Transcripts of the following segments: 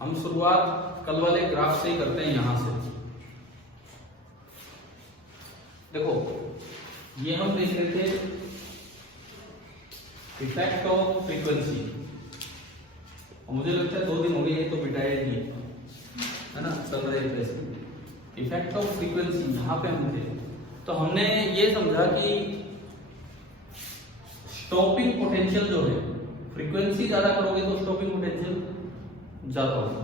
हम शुरुआत कल वाले ग्राफ से ही करते हैं। यहां से देखो, ये हम देख रहे थे इफेक्ट ऑफ फ्रीक्वेंसी, और मुझे लगता है 2 दिन हो गए ये तो बिटाया ही नहीं है ना, चल रहे थे। इफेक्ट ऑफ फ्रीक्वेंसी यहां पे हम थे, तो हमने ये समझा कि स्टॉपिंग पोटेंशियल जो है, फ्रीक्वेंसी ज्यादा करोगे तो स्टॉपिंग पोटेंशियल ज्यादा होगा।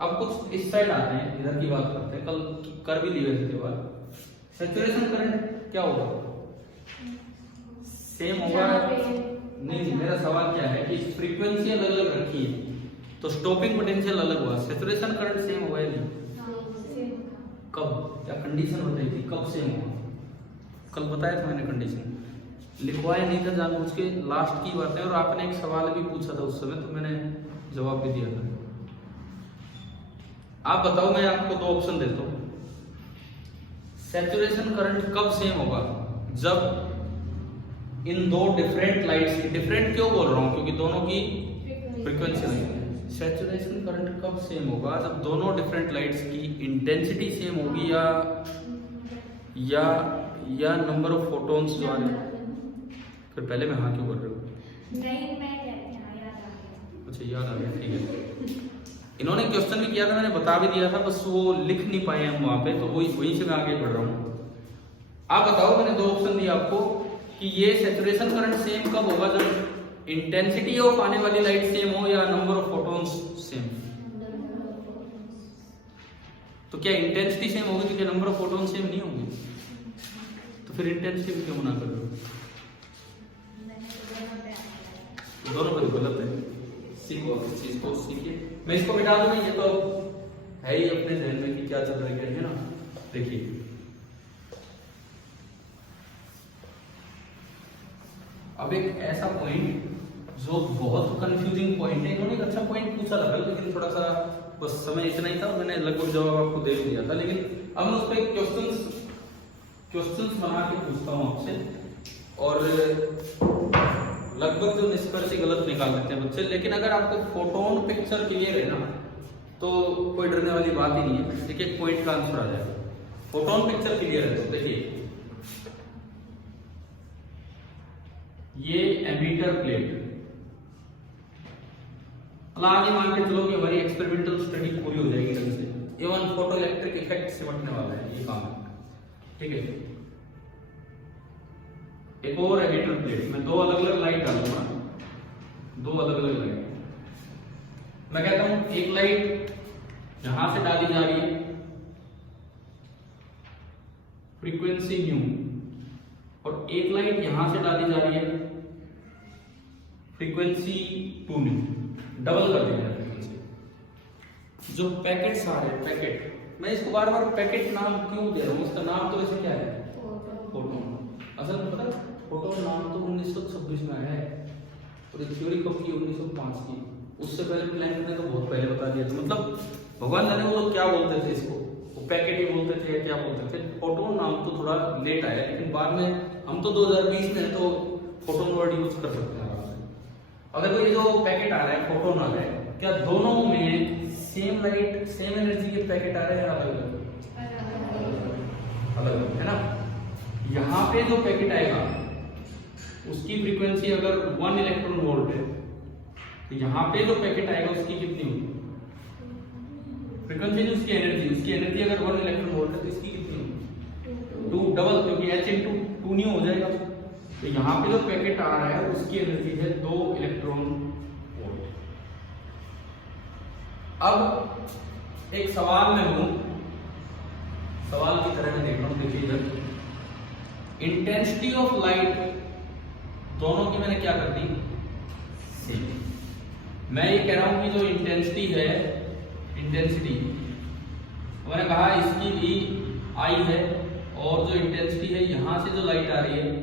अब कुछ इस साइड आते हैं, इधर की बात करते हैं, कल कर भी ली वैसे के बाद। सैचुरेशन करंट क्या होगा? सेम होगा? नहीं, मेरा सवाल क्या है कि फ्रीक्वेंसी अलग अलग रखी है तो स्टॉपिंग पोटेंशियल अलग हुआ, सैचुरेशन करंट सेम हुआ है नहीं? कब? क्या कंडीशन बताई थी कब सेम हुआ? कल बताया था मैंने, कंडीशन लिखवाया नहीं था जानबूझ के, लास्ट की बात है। और आपने एक सवाल भी पूछा था उस समय, तो मैंने जवाब भी दिया था। आप बताओ, मैं आपको 2 ऑप्शन देता हूं। सैचुरेशन करंट कब सेम होगा? जब इन 2 डिफरेंट लाइट्स की, डिफरेंट क्यों बोल रहा हूं, क्योंकि दोनों की फ्रीक्वेंसी नहीं है। सैचुरेशन करंट कब सेम होगा? जब दोनों डिफरेंट लाइट्स की इंटेंसिटी सेम होगी, या नंबर ऑफ फोटॉन्स जो आ रहे हैं। फिर पहले में हाँ क्यों कर रहे हो? नहीं, मैं कहती हूं, याद आ गया। अच्छा, याद आ गया, ठीक है। इन्होंने क्वेश्चन भी किया था, मैंने बता भी दिया था, बस वो लिख नहीं पाए हम वहां पे, तो वहीं से मैं आगे बढ़ रहा हूँ। आप बताओ, मैंने 2 ऑप्शन दिया आपको कि ये सैचुरेशन करंट सेम कब होगा? जब इंटेंसिटी ऑफ आने वाली लाइट सेम हो या नंबर ऑफ फोटॉन्स सेम। तो क्या इंटेंसिटी सेम होगी तो क्या नंबर ऑफ फोटॉन सेम नहीं होंगे? तो फिर इंटेंसिटी में क्यों मना कर रहे हो? दोनों पर गलत है। सीखो इस चीज को, सीखिए। मैं इसको मिटा दूंगा, ये तो है ही अपने ध्यान में कि क्या चल रहा है ना। देखिए, अब एक ऐसा पॉइंट जो बहुत कंफ्यूजिंग पॉइंट है, इन्होंने एक अच्छा पॉइंट पूछा था लेकिन थोड़ा सा बस समय इतना ही था, मैंने लगभग जवाब आपको दे भी दिया था। लेकिन अब मैं उस पर क्वेश्चंस बना के पूछता हूँ आपसे, और लगभग जो निष्कर्ष गलत निकाल देते हैं बच्चे। लेकिन अगर आपको फोटोन पिक्चर क्लियर है ना, तो कोई डरने वाली बात ही नहीं है। देखिए, पॉइंट का आंसर आ जाएगा। फोटोन पिक्चर क्लियर है तो देखिए, ये एमीटर प्लेट, आगे मान के चलो कि हमारी एक्सपेरिमेंटल स्टडी पूरी हो जाएगी ढंग से, एवं फोटो इलेक्ट्रिक इफेक्ट सिमटने वाला है ये काम, ठीक है। एक और एमीटर प्लेट में 2 अलग अलग लाइट डालूंगा, 2 अलग अलग लाइट। मैं कहता हूं एक लाइट यहां से डाली जा रही है, फ्रीक्वेंसी न्यू, और एक लाइट यहां से डाली जा रही है, फ्रीक्वेंसी 2 न्यू। डबल कर देंगे फ्रीक्वेंसी। जो पैकेट्स आ रहे हैं, पैकेट, मैं इसको बार बार पैकेट नाम क्यों दे रहा हूँ? इसका नाम तो वैसे क्या है? फोटोन। असल में पता है, फोटोन नाम तो 1926 में आया है, और थ्योरी कब की? 1905 की। उससे पहले प्लैंक ने तो बहुत पहले बता दिया था। मतलब भगवान जाने वो क्या बोलते थे इसको, वो पैकेट ही बोलते थे या क्या बोलते थे। फोटोन नाम तो थोड़ा लेट आया, लेकिन बाद में हम तो 2020 में तो फोटोन वर्ड यूज कर सकते हैं। अगर कोई जो पैकेट आ रहा है, फोटोन आ रहा है, क्या दोनों में सेम लाइट, सेम एनर्जी के पैकेट आ रहे हैं? अलग है ना। यहाँ पे जो पैकेट आएगा उसकी फ्रीक्वेंसी अगर 1 इलेक्ट्रॉन वोल्ट है, तो यहाँ पे जो पैकेट आएगा उसकी कितनी होगी फ्रीक्वेंसी? उसकी एनर्जी अगर 1 इलेक्ट्रॉन वोल्ट है तो इसकी कितनी होगी? 2 डबल, क्योंकि h × 2 न्यू हो जाएगा। तो यहाँ पे जो पैकेट आ रहा है उसकी एनर्जी है 2 इलेक्ट्रॉन वोल्ट। अब एक सवाल में हूं, सवाल की तरह मैं देख रहा हूं। देखिए इधर, इंटेंसिटी ऑफ लाइट दोनों की मैंने क्या कर दी? सेम। मैं ये कह रहा हूं कि जो इंटेंसिटी है, इंटेंसिटी मैंने कहा इसकी भी आई है, और जो इंटेंसिटी है यहां से जो लाइट आ रही है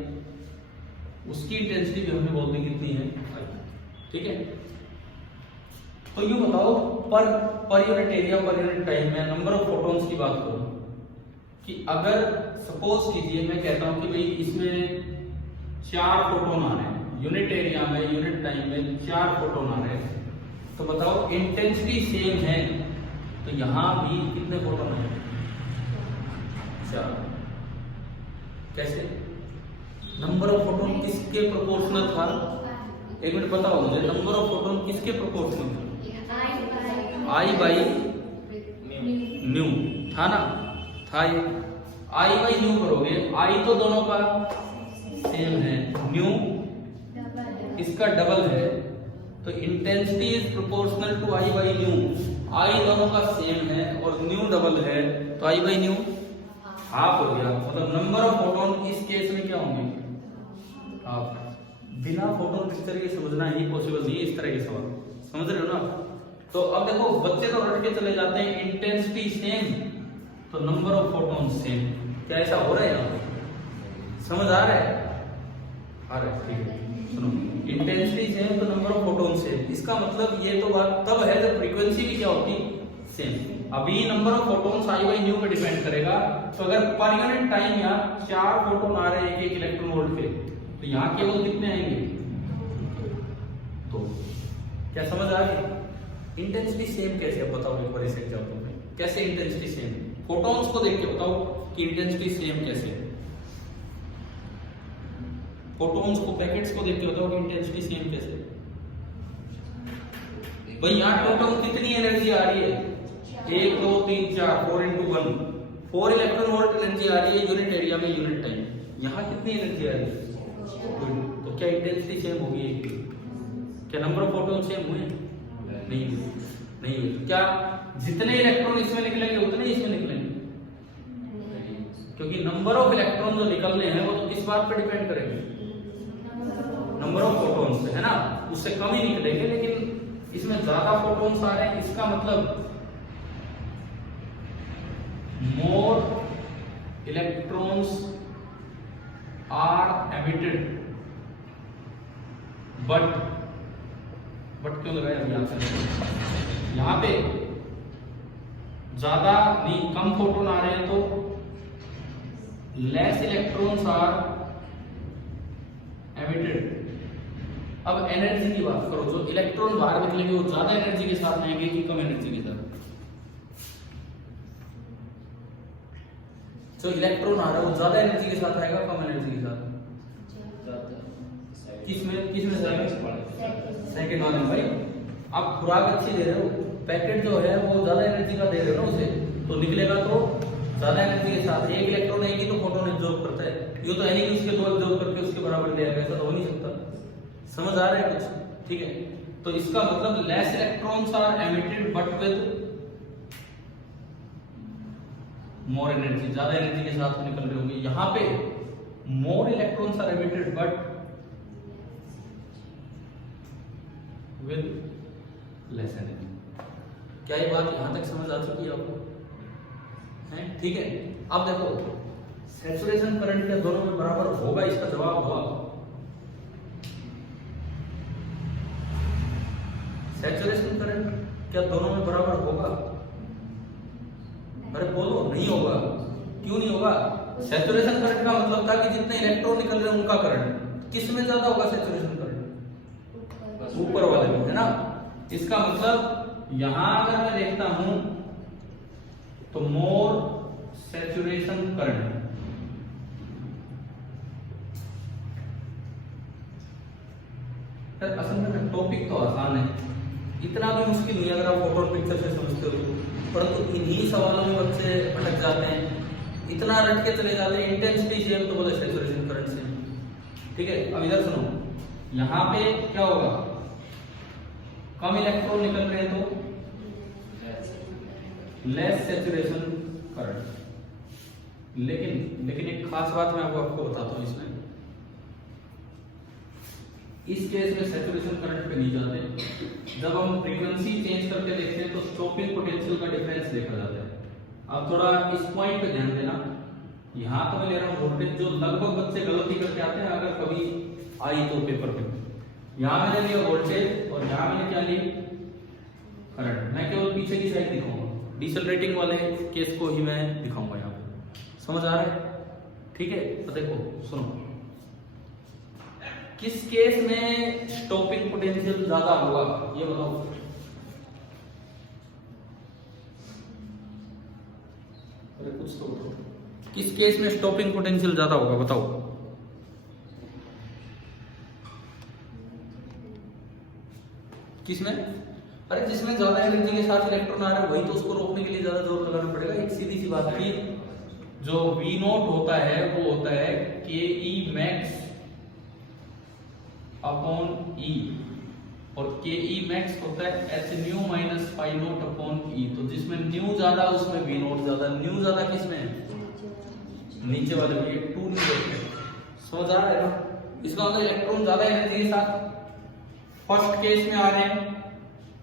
उसकी इंटेंसिटी भी हमने बोल दी कितनी है? ठीक है। तो यूं बताओ, per unit area, per unit time में नंबर ऑफ फोटॉन्स की बात करूं, कि अगर सपोज कीजिए मैं कहता हूं कि भाई इसमें 4 फोटोन आ रहे हैं, यूनिट एरिया में, यूनिट टाइम में 4 फोटोन आ रहे हैं, तो बताओ और इंटेंसिटी सेम है तो यहां भी कितने फोटोन है? 4। कैसे? नंबर ऑफ फोटोन किसके प्रोपोर्शनल था? एक मिनट बताओ मुझे, नंबर ऑफ फोटोन किसके प्रोपोर्शनल था? आई बाई न्यू था ना, था ये। आई बाई न्यू करोगे, आई तो दोनों का सेम है, न्यू इसका डबल है, तो intensity is proportional to I by nu. I दोनों का सेम है और न्यू डबल है, तो आई बाई न्यू हाफ हो गया। मतलब नंबर ऑफ फोटोन इस केस में क्या होंगे? हाफ। बिना फोटोन पिक्चर के समझना ही पॉसिबल नहीं है इस तरह के सवाल, समझ रहे हो ना? तो अब देखो बच्चे तो रट के चले जाते हैं, इंटेंसिटी सेम तो नंबर ऑफ फोटोन सेम। क्या ऐसा हो रहा है यहाँ? समझ आ रहा है? आ रहा है, ठीक है। सुनो, इंटेंसिटी सेम तो नंबर ऑफ फोटोन सेम, इसका मतलब ये तो बात तब है जब फ्रीक्वेंसी भी क्या होती? सेम। अभी number of photons I by new पे डिपेंड करेगा। तो अगर पर यूनिट टाइम यहाँ 4 फोटोन आ रहे हैं एक इलेक्ट्रॉन वोल्ट के, तो यहाँ केवल कितने आएंगे? तो क्या समझ आ गई? इंटेंसिटी सेम कैसे? अब बताओ एक बार इस एग्जांपल में कैसे इंटेंसिटी सेम? फोटॉन्स को देख के बताओ कि इंटेंसिटी सेम कैसे है। फोटॉन्स को, पैकेट्स को देख के बताओ कि इंटेंसिटी सेम कैसे है। भाई यहाँ टोटल कितनी एनर्जी आ रही है? 1 2 3 4 4 into 1 4 इलेक्ट्रॉन वोल्ट एनर्जी आ रही है यूनिट एरिया में यूनिट टाइम। यहाँ कितनी एनर्जी आ रही है? तो क्या इंटेंसिटी सेम होगी? क्या नंबर ऑफ फोटॉन सेम हुए? नहीं हुए। तो क्या जितने इलेक्ट्रॉन इसमें निकलेंगे उतने इसमें निकलेंगे? क्योंकि नंबर ऑफ इलेक्ट्रॉन जो निकलने हैं वो तो किस बात पर डिपेंड करेंगे? नंबर ऑफ फोटॉन्स से, है ना? उससे कम ही निकलेंगे, लेकिन इसमें ज्यादा फोटॉन्स आ रहे हैं, इसका मतलब more electrons are emitted but क्यों लगाया अभी आपने? यहाँ पे ज्यादा नहीं, कम फोटोन आ रहे हैं तो लेस इलेक्ट्रॉन्स आर एमिटेड। अब एनर्जी की बात करो, जो इलेक्ट्रॉन बाहर निकलेंगे वो ज्यादा एनर्जी के साथ आएंगे कि कम एनर्जी के साथ? जो इलेक्ट्रॉन आ रहा है वो ज्यादा एनर्जी के साथ आएगा कम एनर्जी के साथ? किसमें जाएगा? सेकंड वाले में। भाई आप खुराक अच्छी दे रहे हो, पैकेट जो है वो ज्यादा एनर्जी का दे रहे हो ना उसे, तो निकलेगा तो ज्यादा एनर्जी के साथ। एक इलेक्ट्रॉन है कि तो फोटोन एब्जॉर्ब करता है, ये तो है नहीं कि उसके 2 एब्जॉर्ब करके उसके बराबर ले आएगा, ऐसा तो हो नहीं सकता। समझ आ रहा है कुछ? ठीक है, तो इसका मतलब less electrons are emitted but with more energy, ज्यादा एनर्जी के साथ निकल रहे होंगे। यहाँ पे more electrons are emitted but with less energy. क्या ये बात यहां तक समझ आ चुकी है आपको? है, ठीक है। अब देखो सैचुरेशन करंट क्या दोनों में बराबर होगा? इसका जवाब होगा सैचुरेशन करंट क्या दोनों में बराबर होगा? अरे बोलो, नहीं होगा। क्यों नहीं होगा? सैचुरेशन करंट का मतलब था कि जितने इलेक्ट्रॉन निकल रहे हैं उनका करंट किस में ज्यादा होगा? सैचुरेशन करंट ऊपर वाले में, है ना? इसका मतलब यहां अगर मैं देखता हूं तो मोर सैचुरेशन करंट, असल में टॉपिक तो आसान है, इतना भी मुश्किल नहीं अगर आप फोटोन पिक्चर से समझते हो, परंतु इन्हीं सवालों में बच्चे अटक जाते हैं, इतना रट के चले जाते हैं। इंटेंसिटी सेम तो बोले सैचुरेशन करंट सेम। ठीक है, अब इधर सुनो, यहां पे क्या होगा? कम इलेक्ट्रॉन निकल रहे हैं तो लेस सैचुरेशन करंट। लेकिन एक खास बात मैं आपको बताता हूं इसमें, इस केस में सैचुरेशन करंट पे नहीं जाते। जब हम फ्रीक्वेंसी चेंज करके देखते हैं तो स्टॉपिंग पोटेंशियल का डिफरेंस देखा जाता है। अब थोड़ा इस पॉइंट पे ध्यान देना, यहां तो मैं ले रहा हूं वोल्टेज, जो लगभग बच्चे गलती करके आते हैं अगर कभी आई तो पेपर पे। यहां मैंने लिया वोल्टेज और यहां मैंने क्या लिया? करंट। मैं केवल पीछे की साइड दिखाऊंगा, डिसेलरेटिंग वाले केस को ही मैं दिखाऊंगा यहाँ पे। समझ आ रहा है? ठीक है, तो देखो सुनो, किस केस में स्टॉपिंग पोटेंशियल ज्यादा होगा ये बताओ? कुछ तो बताओ, किस केस में स्टॉपिंग पोटेंशियल ज्यादा होगा बताओ। किसमें? अरे जिसमें ज्यादा एनर्जी के साथ इलेक्ट्रॉन आ रहा है वही तो उसको रोकने के लिए ज्यादा जोर लगाना पड़ेगा। एक सीधी सी बात है, जो V नॉट होता है वो होता है ke max अपॉन E, और ke max होता है h new minus pi not upon E। तो जिसमें न्यू ज्यादा उसमें V नॉट ज्यादा। न्यू ज्यादा किसमें है? नीचे वाले में, 2 न्यू है। समझ आ रहा है ना? इसका मतलब इलेक्ट्रॉन ज्यादा एनर्जी के साथ फर्स्ट केस में आ रहे हैं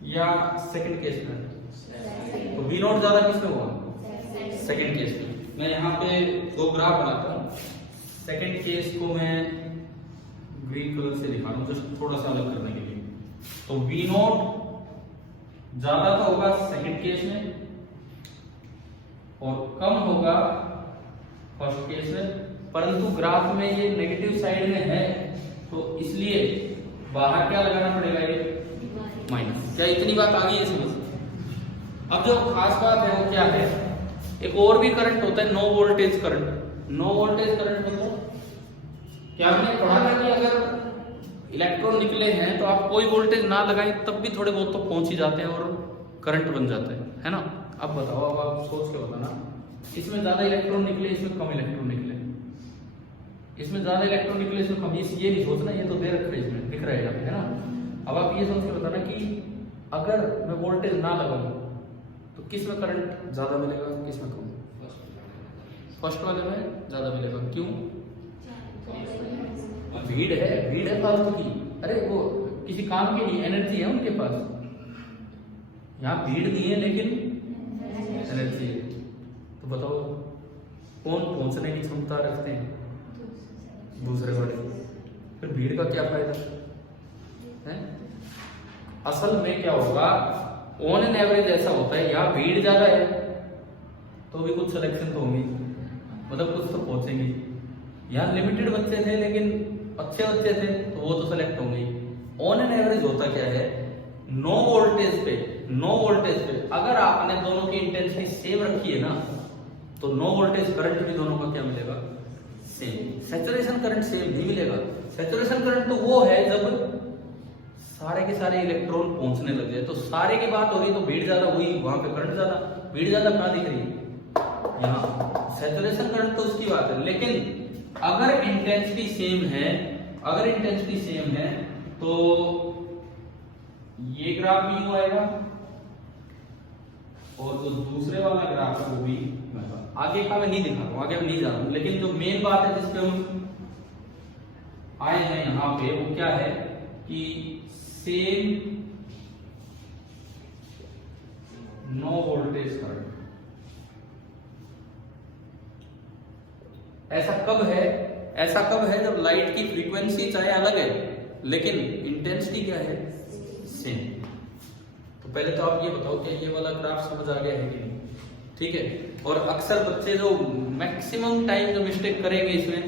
या सेकंड केस में? तो V नॉट ज्यादा किसमें होगा? सेकंड केस में। मैं यहाँ पे 2 ग्राफ बनाता हूँ। सेकंड केस को मैं ग्रीन कलर से दिखा रहा हूँ जस्ट थोड़ा सा अलग करने के लिए। तो V नॉट ज्यादा तो होगा सेकंड केस में और कम होगा फर्स्ट केस में, परंतु ग्राफ में ये नेगेटिव साइड में है तो इसलिए बाहर क्या लगाना पड़ेगा? ये माइनस। क्या इतनी बात आ गई है समझ? अब जो खास बात है वो क्या है, एक और भी करंट होता है no voltage current. No voltage current मतलब क्या हमने पढ़ा था कि अगर इलेक्ट्रॉन निकले हैं तो आप कोई वोल्टेज ना लगाएं तब भी थोड़े बहुत तो पहुंच ही जाते हैं और करंट बन जाता है ना? अब बताओ, अब आप सोच के बताना, इसमें ज्यादा इलेक्ट्रॉन निकले इसमें कम इलेक्ट्रॉन निकले, इसमें ज्यादा इलेक्ट्रॉन निकले इसमें कम, ये नहीं सोचना, ये तो दे रखा है इसमें दिख रहा है ना? अब आप ये सोच के बताना कि अगर मैं वोल्टेज ना लगाऊं तो किस में करंट ज्यादा मिलेगा, किस में कम? फर्स्ट वाले में ज्यादा मिलेगा। क्यों? भीड़ है फालतू की। अरे वो किसी काम की नहीं, एनर्जी है उनके पास। यहाँ भीड़ नहीं है लेकिन एनर्जी है। तो बताओ कौन पहुंचने की क्षमता रखते हैं? दूसरे वाले। फिर भीड़ का क्या फायदा है? असल में क्या होगा, ऑन एन एवरेज ऐसा होता है, यहाँ भीड़ ज्यादा है तो भी कुछ सिलेक्शन तो होंगी, मतलब कुछ तो पहुंचेंगे। यहाँ लिमिटेड बच्चे थे लेकिन अच्छे बच्चे थे तो वो तो सेलेक्ट होंगे। ऑन एन एवरेज होता क्या है, नो वोल्टेज पे अगर आपने दोनों की इंटेंसिटी सेम रखी है ना तो नो वोल्टेज करंट भी दोनों का क्या मिलेगा? सेम। सैचुरेशन करंट सेम नहीं मिलेगा। सैचुरेशन करंट तो वो है जब सारे के सारे इलेक्ट्रॉन पहुंचने लग जाए। तो सारे की बात हो रही तो भीड़ ज्यादा हुई, वहां पे करंट ज्यादा। भीड़ ज्यादा कहां दिख रही है? यहाँ। सैचुरेशन करंट तो उसकी बात है, लेकिन अगर इंटेंसिटी सेम है तो ये ग्राफ भी यूं आएगा और जो दूसरे वाला ग्राफ है वो भी आगे का मैं नहीं दिखा रहा हूं, आगे मैं नहीं जा रहा हूं, लेकिन जो मेन बात है जिसपे हम आए हैं यहाँ पे वो क्या है कि सेम नो वोल्टेज करंट। ऐसा कब है जब लाइट की फ्रीक्वेंसी चाहे अलग है लेकिन इंटेंसिटी क्या है? सेम। तो पहले तो आप ये बताओ कि ये वाला ग्राफ समझ आ गया है कि नहीं? ठीक है। और अक्सर बच्चे जो मैक्सिमम टाइम जो मिस्टेक करेंगे इसमें,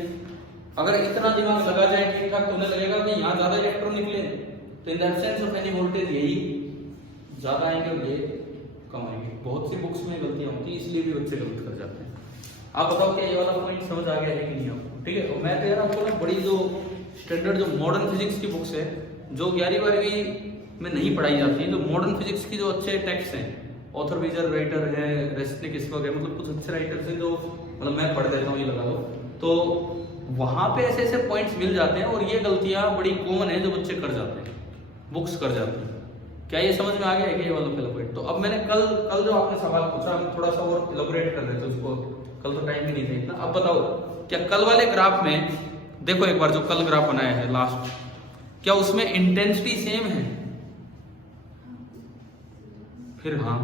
अगर इतना दिमाग लगा जाए ठीक ठाक तो उन्हें लगेगा कि यहाँ ज्यादा इलेक्ट्रॉन निकले तो in the absence of any voltage यही ज्यादा आएंगे और ये कम आएंगे। बहुत सी बुक्स में गलतियां होती है इसलिए भी बच्चे गलत कर जाते हैं। आप बताओ क्या ये वाला पॉइंट समझ आ गया है कि नहीं आपको? ठीक है। और मैं तो यार आपको ना बड़ी जो स्टैंडर्ड जो मॉडर्न फिजिक्स की बुक्स है जो 11वीं में नहीं पढ़ाई जाती है, तो मॉडर्न फिजिक्स की जो अच्छे टेक्स्ट हैं, ऑथर विजर राइटर है, रेस्टलिक इसवर्ग है, मतलब कुछ अच्छे राइटर्स हैं जो मतलब मैं पढ़ देता हूँ, ये लगा लो, तो वहां पे ऐसे ऐसे पॉइंट्स मिल जाते हैं और ये गलतियां बड़ी कॉमन है जो बच्चे कर जाते हैं, बुक्स कर जाते हैं। क्या ये समझ में आ गया है कि ये वाला पहला पॉइंट? तो अब मैंने कल जो आपने सवाल पूछा हम थोड़ा सा और इलैबोरेट कर रहे थे उसको, कल तो टाइम भी नहीं था इतना। अब बताओ क्या कल वाले ग्राफ में, देखो एक बार जो कल ग्राफ बनाया है लास्ट, क्या उसमें इंटेंसिटी सेम है? फिर हाँ,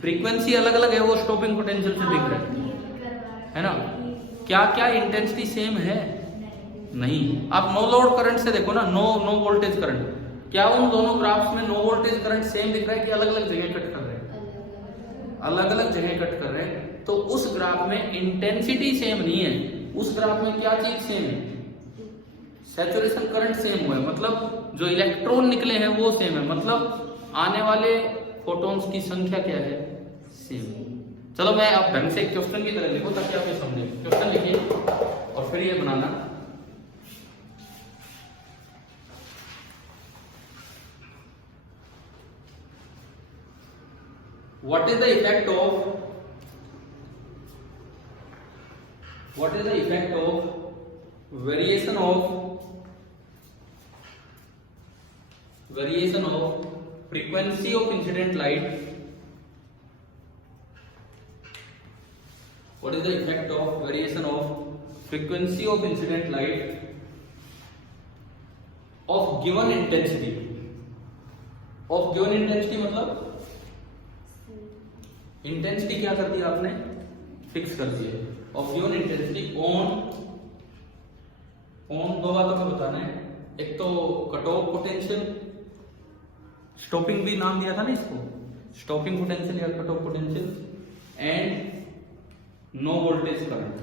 फ्रीक्वेंसी अलग अलग है, वो स्टॉपिंग पोटेंशियल से दिख रहा है ना? क्या क्या इंटेंसिटी सेम है? नहीं। आप नो लोड करंट से देखो ना, नो वोल्टेज करंट, क्या उन दोनों ग्राफ्स में नो वोल्टेज करंट सेम दिख रहा है कि अलग अलग जगह कट कर रहे हैं? अलग अलग जगह कट कर रहे हैं। तो उस ग्राफ में इंटेंसिटी सेम नहीं है, उस ग्राफ में क्या चीज सेम है? सैचुरेशन करंट सेम हुआ है, मतलब जो इलेक्ट्रॉन निकले हैं वो सेम है, मतलब आने वाले फोटॉन्स की संख्या क्या है? सेम। चलो मैं आप ढंग से क्वेश्चन की तरह लिखो ताकि आप ये समझे। क्वेश्चन लिखिए और फिर ये बनाना। What is the effect of variation of frequency of incident light? What is the effect of variation of frequency of incident light of given intensity? Of given intensity मतलब इंटेंसिटी क्या कर दी आपने, फिक्स कर दी है। ऑफ गिवन इंटेंसिटी ऑन दो बातों में बताना है, एक तो कट ऑफ पोटेंशियल, स्टॉपिंग भी नाम दिया था ना इसको, स्टॉपिंग पोटेंशियल या cut off potential, and no voltage current,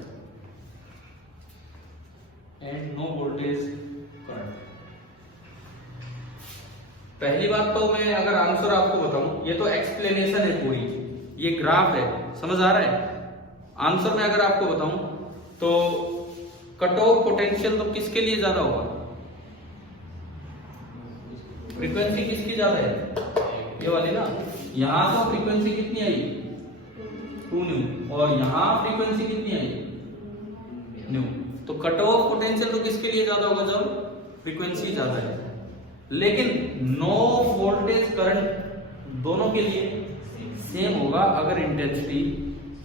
पहली बात तो मैं अगर आंसर आपको बताऊं, ये तो एक्सप्लेनेशन है पूरी, ये ग्राफ है, समझ आ रहा है। आंसर में अगर आपको बताऊं तो कट ऑफ पोटेंशियल तो किसके लिए ज्यादा होगा, फ्रीक्वेंसी किसकी ज्यादा है, ये वाली ना। यहां तो फ्रीक्वेंसी कितनी आई 2 न्यू, और यहां फ्रीक्वेंसी कितनी आई न्यू, तो कट ऑफ पोटेंशियल तो किसके लिए ज्यादा होगा जब फ्रीक्वेंसी ज्यादा है। लेकिन नो वोल्टेज करंट दोनों के लिए सेम होगा अगर इंटेंसिटी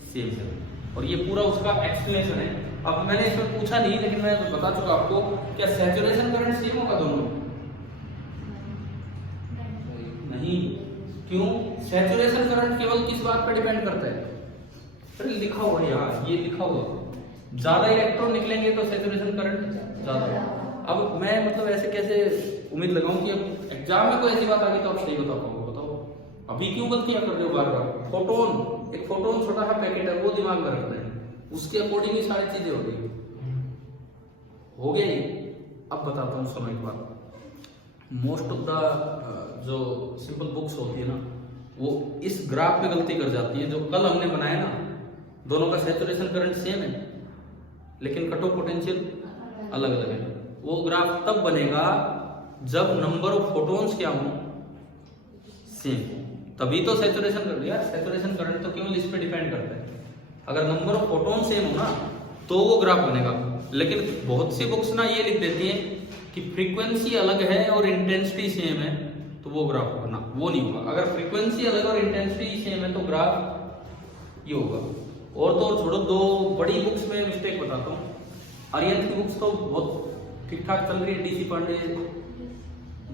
सेम है, और ये पूरा उसका एक्सप्लेनेशन है। अब मैंने इसमें पूछा नहीं, लेकिन मैं तो बता चुका आपको, क्या सैचुरेशन करंट सेम होगा दोनों? नहीं, क्यों? सैचुरेशन करंट केवल किस बात पर डिपेंड करता है, अरे लिखा हुआ यार, ये लिखा हुआ, ज्यादा इलेक्ट्रॉन निकलेंगे तो सैचुरेशन करंट ज्यादा। अब मैं मतलब ऐसे कैसे उम्मीद लगाऊं कि अब एग्जाम में कोई ऐसी बात आ गई तो आप सही बता पाओगे, बताओ अभी क्यों गलतियां कर रहे हो बार बार। फोटोन, एक फोटोन छोटा सा पैकेट है, वो दिमाग में रखना है, उसके अकॉर्डिंग ही सारी चीजें हो गई। अब बताता हूँ समय के बाद। मोस्ट ऑफ द जो सिंपल बुक्स होती है ना, वो इस ग्राफ में गलती कर जाती है। जो कल हमने बनाया ना, दोनों का सैचुरेशन करंट सेम है लेकिन कट ऑफ पोटेंशियल अलग अलग है। वो ग्राफ तब बनेगा जब नंबर ऑफ फोटोन्स क्या हो सेम, तभी तो सैचुरेशन कर दिया। सैचुरेशन करंट तो केवल इस पे डिपेंड करता है, अगर नंबर ऑफ फोटोन सेम हो ना तो वो ग्राफ बनेगा। लेकिन बहुत सी बुक्स ना ये लिख देती हैं कि फ्रीक्वेंसी अलग है और इंटेंसिटी सेम है तो वो ग्राफ होगा, ना वो नहीं होगा। अगर फ्रीक्वेंसी अलग और इंटेंसिटी सेम है तो ग्राफ ये होगा। और तो छोड़ो, दो बड़ी बुक्स में मिस्टेक बताता हूँ। आर्यन की बुक्स तो बहुत ठीक ठाक चल रही है, डीसी पांडे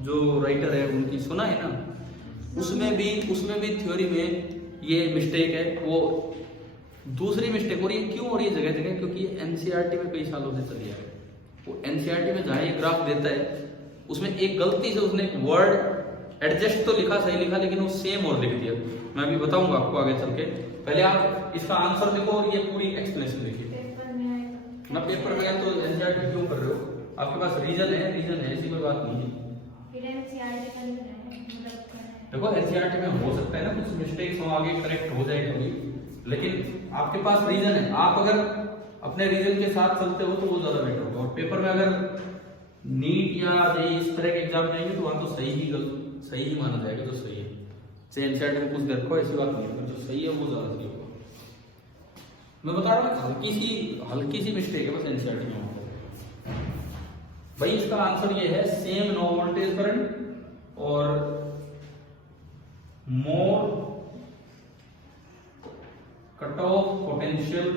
जो राइटर है उनकी, सुना है ना, उसमें भी थ्योरी में ये मिस्टेक है। वो दूसरी मिस्टेक हो रही है, क्यों हो रही है जगह जगह, क्योंकि एनसीईआरटी में कई सालों से चली आ रही है। वो एनसीईआरटी में जहां ये ग्राफ देता है उसमें एक गलती से उसने एक वर्ड एडजस्ट तो लिखा, सही लिखा, लेकिन वो सेम और लिख दिया। मैं अभी बताऊंगा आपको आगे चल के। पहले आप इसका आंसर देखो और ये पूरी एक्सप्लेनेशन देखिए ना। पेपर में आए तो एनसीईआरटी क्यों कर रहे हो, आपके पास रीजन है, ऐसी कोई बात नहीं है। देखो एनसीईआरटी में हो सकता है ना कुछ मिस्टेक्स हो, आगे करेक्ट हो जाए कभी, लेकिन आपके पास रीजन है। आप अगर अपने रीजन के साथ चलते हो तो वो ज्यादा बेटर होगा। और पेपर में अगर नीट या जेईई इस तरह के एग्जाम जाएंगे तो वहां तो सही ही माना जाएगा, जो सही है। चाहे एनसीईआरटी में कुछ देखो, ऐसी बात नहीं है, जो सही है वो ज्यादा सही होगा। मैं बता रहा हूँ हल्की सी मिस्टेक है बस एनसीईआरटी में। भाई इसका आंसर ये है, सेम नो वोल्टेज करंट और more cut off potential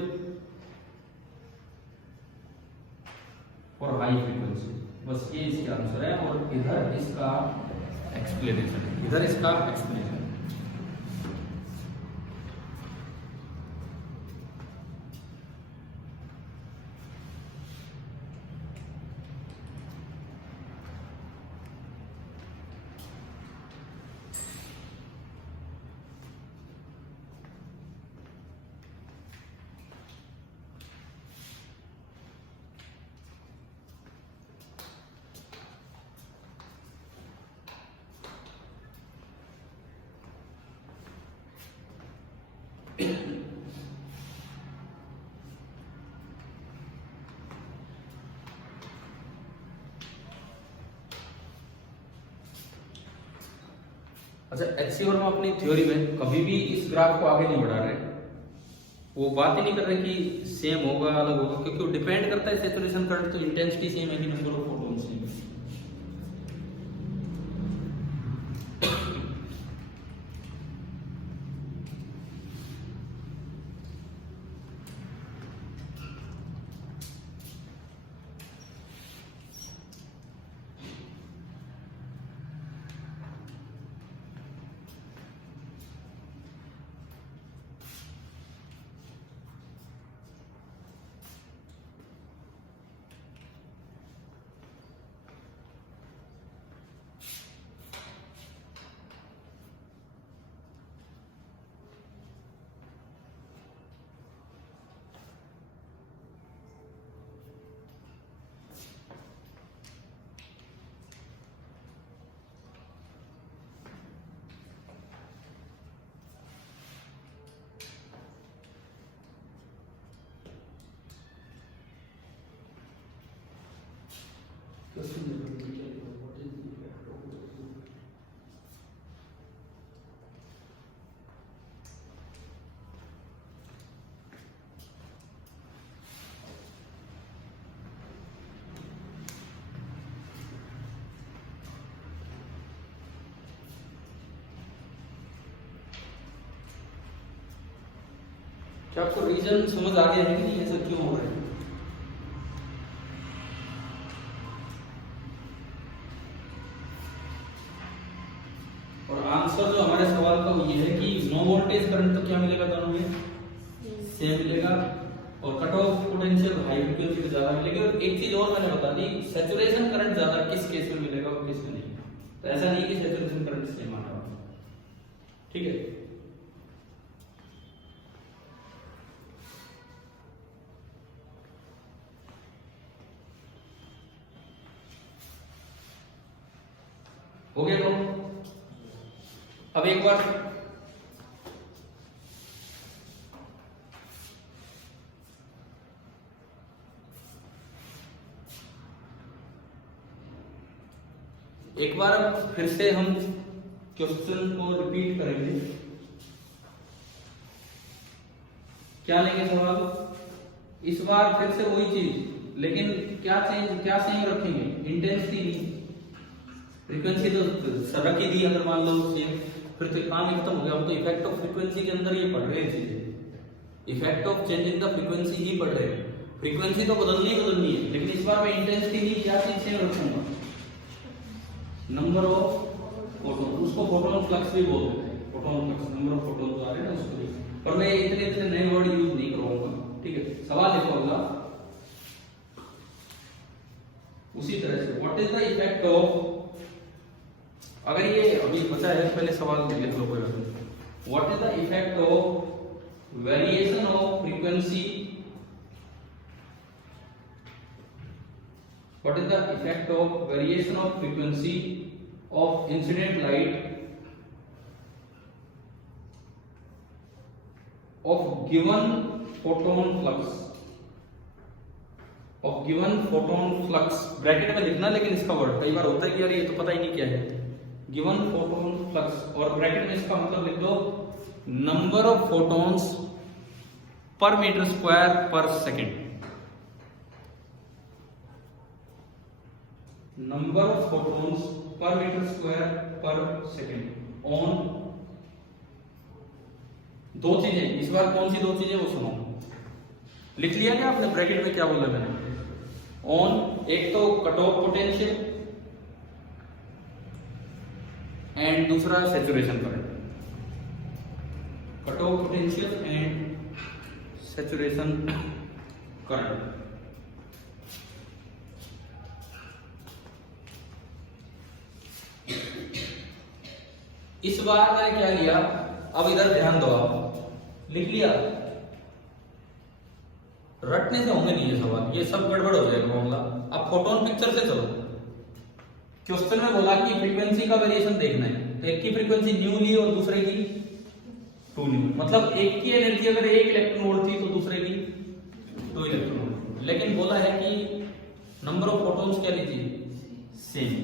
for high frequency. बस ये इसका आंसर है। और इधर इसका एक्सप्लेनेशन है, अच्छा, एचसी वर्मा अपनी थ्योरी में कभी भी इस ग्राफ को आगे नहीं बढ़ा रहे, वो बात ही नहीं कर रहे कि सेम होगा अलग होगा, क्योंकि वो डिपेंड करता है सैचुरेशन करंट तो इंटेंसिटी सेम है कि नंबर ऑफ फोटॉन सेम है। क्या आपको रीजन समझ आ गया है कि नहीं, ऐसा क्यों हो रहा है? और आंसर जो हमारे सवाल का वो ये है कि नो वोल्टेज करंट तो क्या मिलेगा दोनों में? सेम मिलेगा, और cut off potential high frequency पे ज्यादा मिलेगी। और एक चीज और मैंने बता दी, सैचुरेशन करंट ज्यादा किस केस में मिलेगा और किस में नहीं। तो ऐसा नहीं कि सैचुरेशन करंट सेम आना होगा, ठीक है। हो गया तो अब एक बार फिर से हम क्वेश्चन को रिपीट करेंगे। क्या लेंगे सवाल? इस बार फिर से वही चीज, लेकिन क्या सेम रखेंगे? इंटेंसिटी नहीं, फ्रीक्वेंसी तो रख ही दी अगर मान लो सेम, फिर तो काम ही खत्म हो गया। हम तो इफेक्ट ऑफ फ्रीक्वेंसी के अंदर ये पढ़ रहे हैं चीजें, effect of change in the frequency ही पढ़ रहे हैं। फ्रीक्वेंसी तो बदलनी है, लेकिन इस बार मैं इंटेंसिटी नहीं, क्या चीज सेम रखूंगा? नंबर ऑफ फोटोन, उसको फोटोन फ्लक्स भी बोलते हैं। Photon flux, number of photon जो आ रहे हैं ना उसको, पर मैं इतने नए वर्ड यूज नहीं करूंगा, ठीक है। सवाल लिखो अगला उसी तरह से, what is the effect of, अगर ये अभी बचा है पहले सवाल लिख लो कोई बात नहीं। What is the effect of variation of frequency, what is the effect of variation of frequency of incident light of given photon flux, of given photon flux, bracket में लिखना, लेकिन इसका वर्ड कई बार होता है कि यार ये तो पता ही नहीं क्या है। गिवन फोटोन फ्लक्स, और ब्रैकेट में इसका मतलब लिख दो number of photons per metre square per second, number of photons per metre square per second on, दो चीजें, इस बार कौन सी दो चीजें वो सुनो। लिख लिया क्या आपने ब्रैकेट में क्या बोला मैंने? ऑन, एक तो कट ऑफ पोटेंशियल एंड दूसरा saturation current, cut off potential and saturation current. इस बार मैंने क्या लिया, अब इधर ध्यान दो, आप लिख लिया, रटने से होंगे नहीं ये सवाल, ये सब गड़बड़ हो जाएगा मामला। अब फोटोन पिक्चर से चलो, क्वेश्चन में बोला कि फ्रीक्वेंसी का वेरिएशन देखना है, तो एक की फ्रीक्वेंसी न्यू ली और दूसरे की टू न्यू, मतलब एक की एनर्जी अगर 1 इलेक्ट्रॉन वोल्ट थी तो दूसरे की 2 इलेक्ट्रॉन वोल्ट, लेकिन बोला है कि नंबर ऑफ फोटॉन्स क्या लीजिए सेम,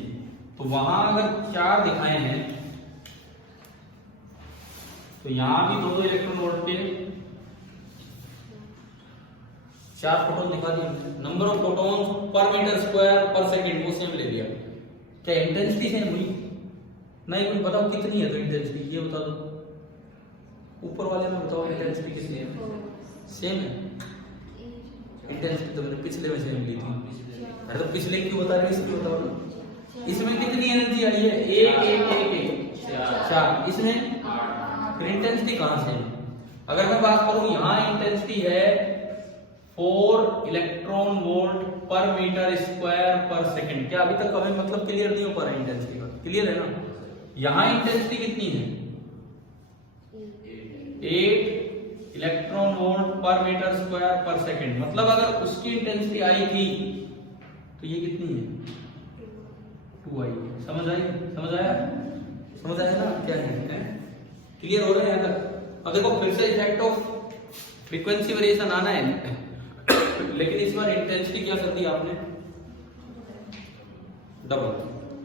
तो वहां अगर 4 दिखाए हैं तो यहाँ भी दो इलेक्ट्रॉन वोल्ट के 4 फोटोन दिखा दिए। नंबर ऑफ फोटोन्स पर मीटर स्क्वायर पर सेकंड वो सेम ले लिया। क्या इंटेंसिटी सेम हुई? नहीं। कोई बताओ कितनी है तो इंटेंसिटी ये बता दो। ऊपर वाले में बताओ इंटेंसिटी कितनी है? सेम है। इंटेंसिटी तो मैंने पिछले में सेम ली थी। अरे तो पिछले क्यों बता रहे हो, इसलिए बताओ ना। इसमें कितनी एनर्जी आई है? 1 4। इसमें फिर इंटेंसिटी कहां से है? अगर मैं बात करूं यहाँ इंटेंसिटी है 4 इलेक्ट्रॉन वोल्ट पर मीटर स्क्वायर पर सेकंड। क्या अभी तक हमें मतलब क्लियर नहीं हो पा रहा है इंटेंसिटी का? क्लियर है ना? यहाँ इंटेंसिटी कितनी है? 8 इलेक्ट्रॉन वोल्ट पर मीटर स्क्वायर पर सेकंड। मतलब अगर उसकी इंटेंसिटी आई थी तो ये कितनी है? 2 आई। समझ आई? समझ आया? समझ आया ना क्या है? क्लियर हो रहा है यहाँ तक? अब देखो फिर से इफेक्ट ऑफ फ्रीक्वेंसी वेरिएशन आना है लेकिन इस बार इंटेंसिटी क्या कर दी आपने? डबल।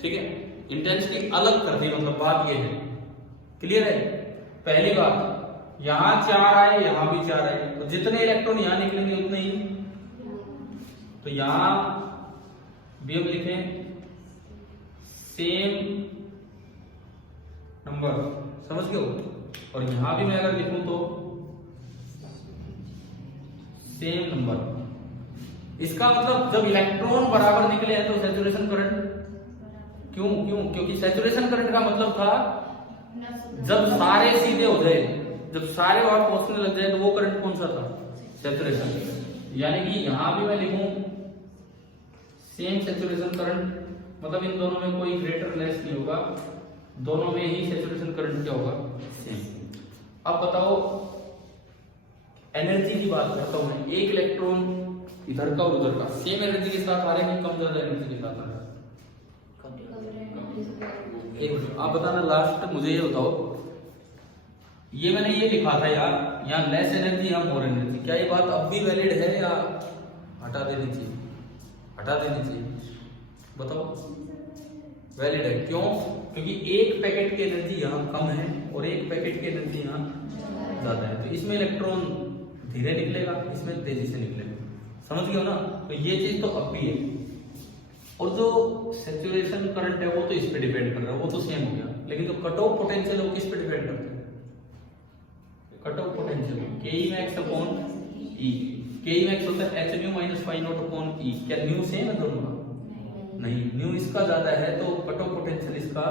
ठीक है, इंटेंसिटी अलग कर दी। मतलब बात ये है, क्लियर है? पहली बात यहां 4 आए, यहां भी 4 आए, तो जितने इलेक्ट्रॉन यहां निकलेंगे उतने ही। तो यहां भी हम लिखें सेम नंबर, समझ गए हो? और यहां भी मैं अगर लिखूं तो सेम नंबर। इसका मतलब जब इलेक्ट्रॉन बराबर निकले हैं तो सैचुरेशन करंट क्यों? क्योंकि सैचुरेशन करंट का मतलब था जब सारे सीधे हो जाए, जब सारे वहां पहुंचने लग जाए तो वो करंट कौन सा था? सैचुरेशन। यानी कि यहां भी मैं लिखूं सेम सैचुरेशन करंट, मतलब इन दोनों में कोई ग्रेटर लेस नहीं होगा, दोनों में ही सैचुरेशन करंट क्या होगा? सेम। अब बताओ एनर्जी की बात करता हूं मैं। एक इलेक्ट्रॉन इधर का और उधर का सेम एनर्जी के साथ आ रहे हैं कि कम ज्यादा एनर्जी के साथ आ रहे हैं? एक मिनट आप बताना लास्ट मुझे ये बताओ, ये मैंने ये लिखा था यार, यहाँ लेस एनर्जी यहाँ मोर एनर्जी, क्या ये बात अब भी वैलिड है या हटा देनी चाहिए? हटा देनी चाहिए। बताओ वैलिड है। क्यों? क्योंकि एक पैकेट की एनर्जी यहाँ कम है और एक पैकेट की एनर्जी यहाँ ज्यादा है, तो इसमें इलेक्ट्रॉन धीरे निकलेगा, इसमें तेजी से निकलेगा। समझ गए हो ना? तो ये चीज तो अब भी है। और जो सैचुरेशन करंट है वो तो इस पे डिपेंड कर रहा है, वो तो सेम हो गया। लेकिन जो कट ऑफ पोटेंशियल है वो किस पे डिपेंड करता है? Cut off potential Ke max upon E। Ke max होता है h nu minus phi not upon E। क्या न्यू सेम है दोनों का? नहीं, न्यू इसका ज्यादा है तो कट ऑफ पोटेंशियल इसका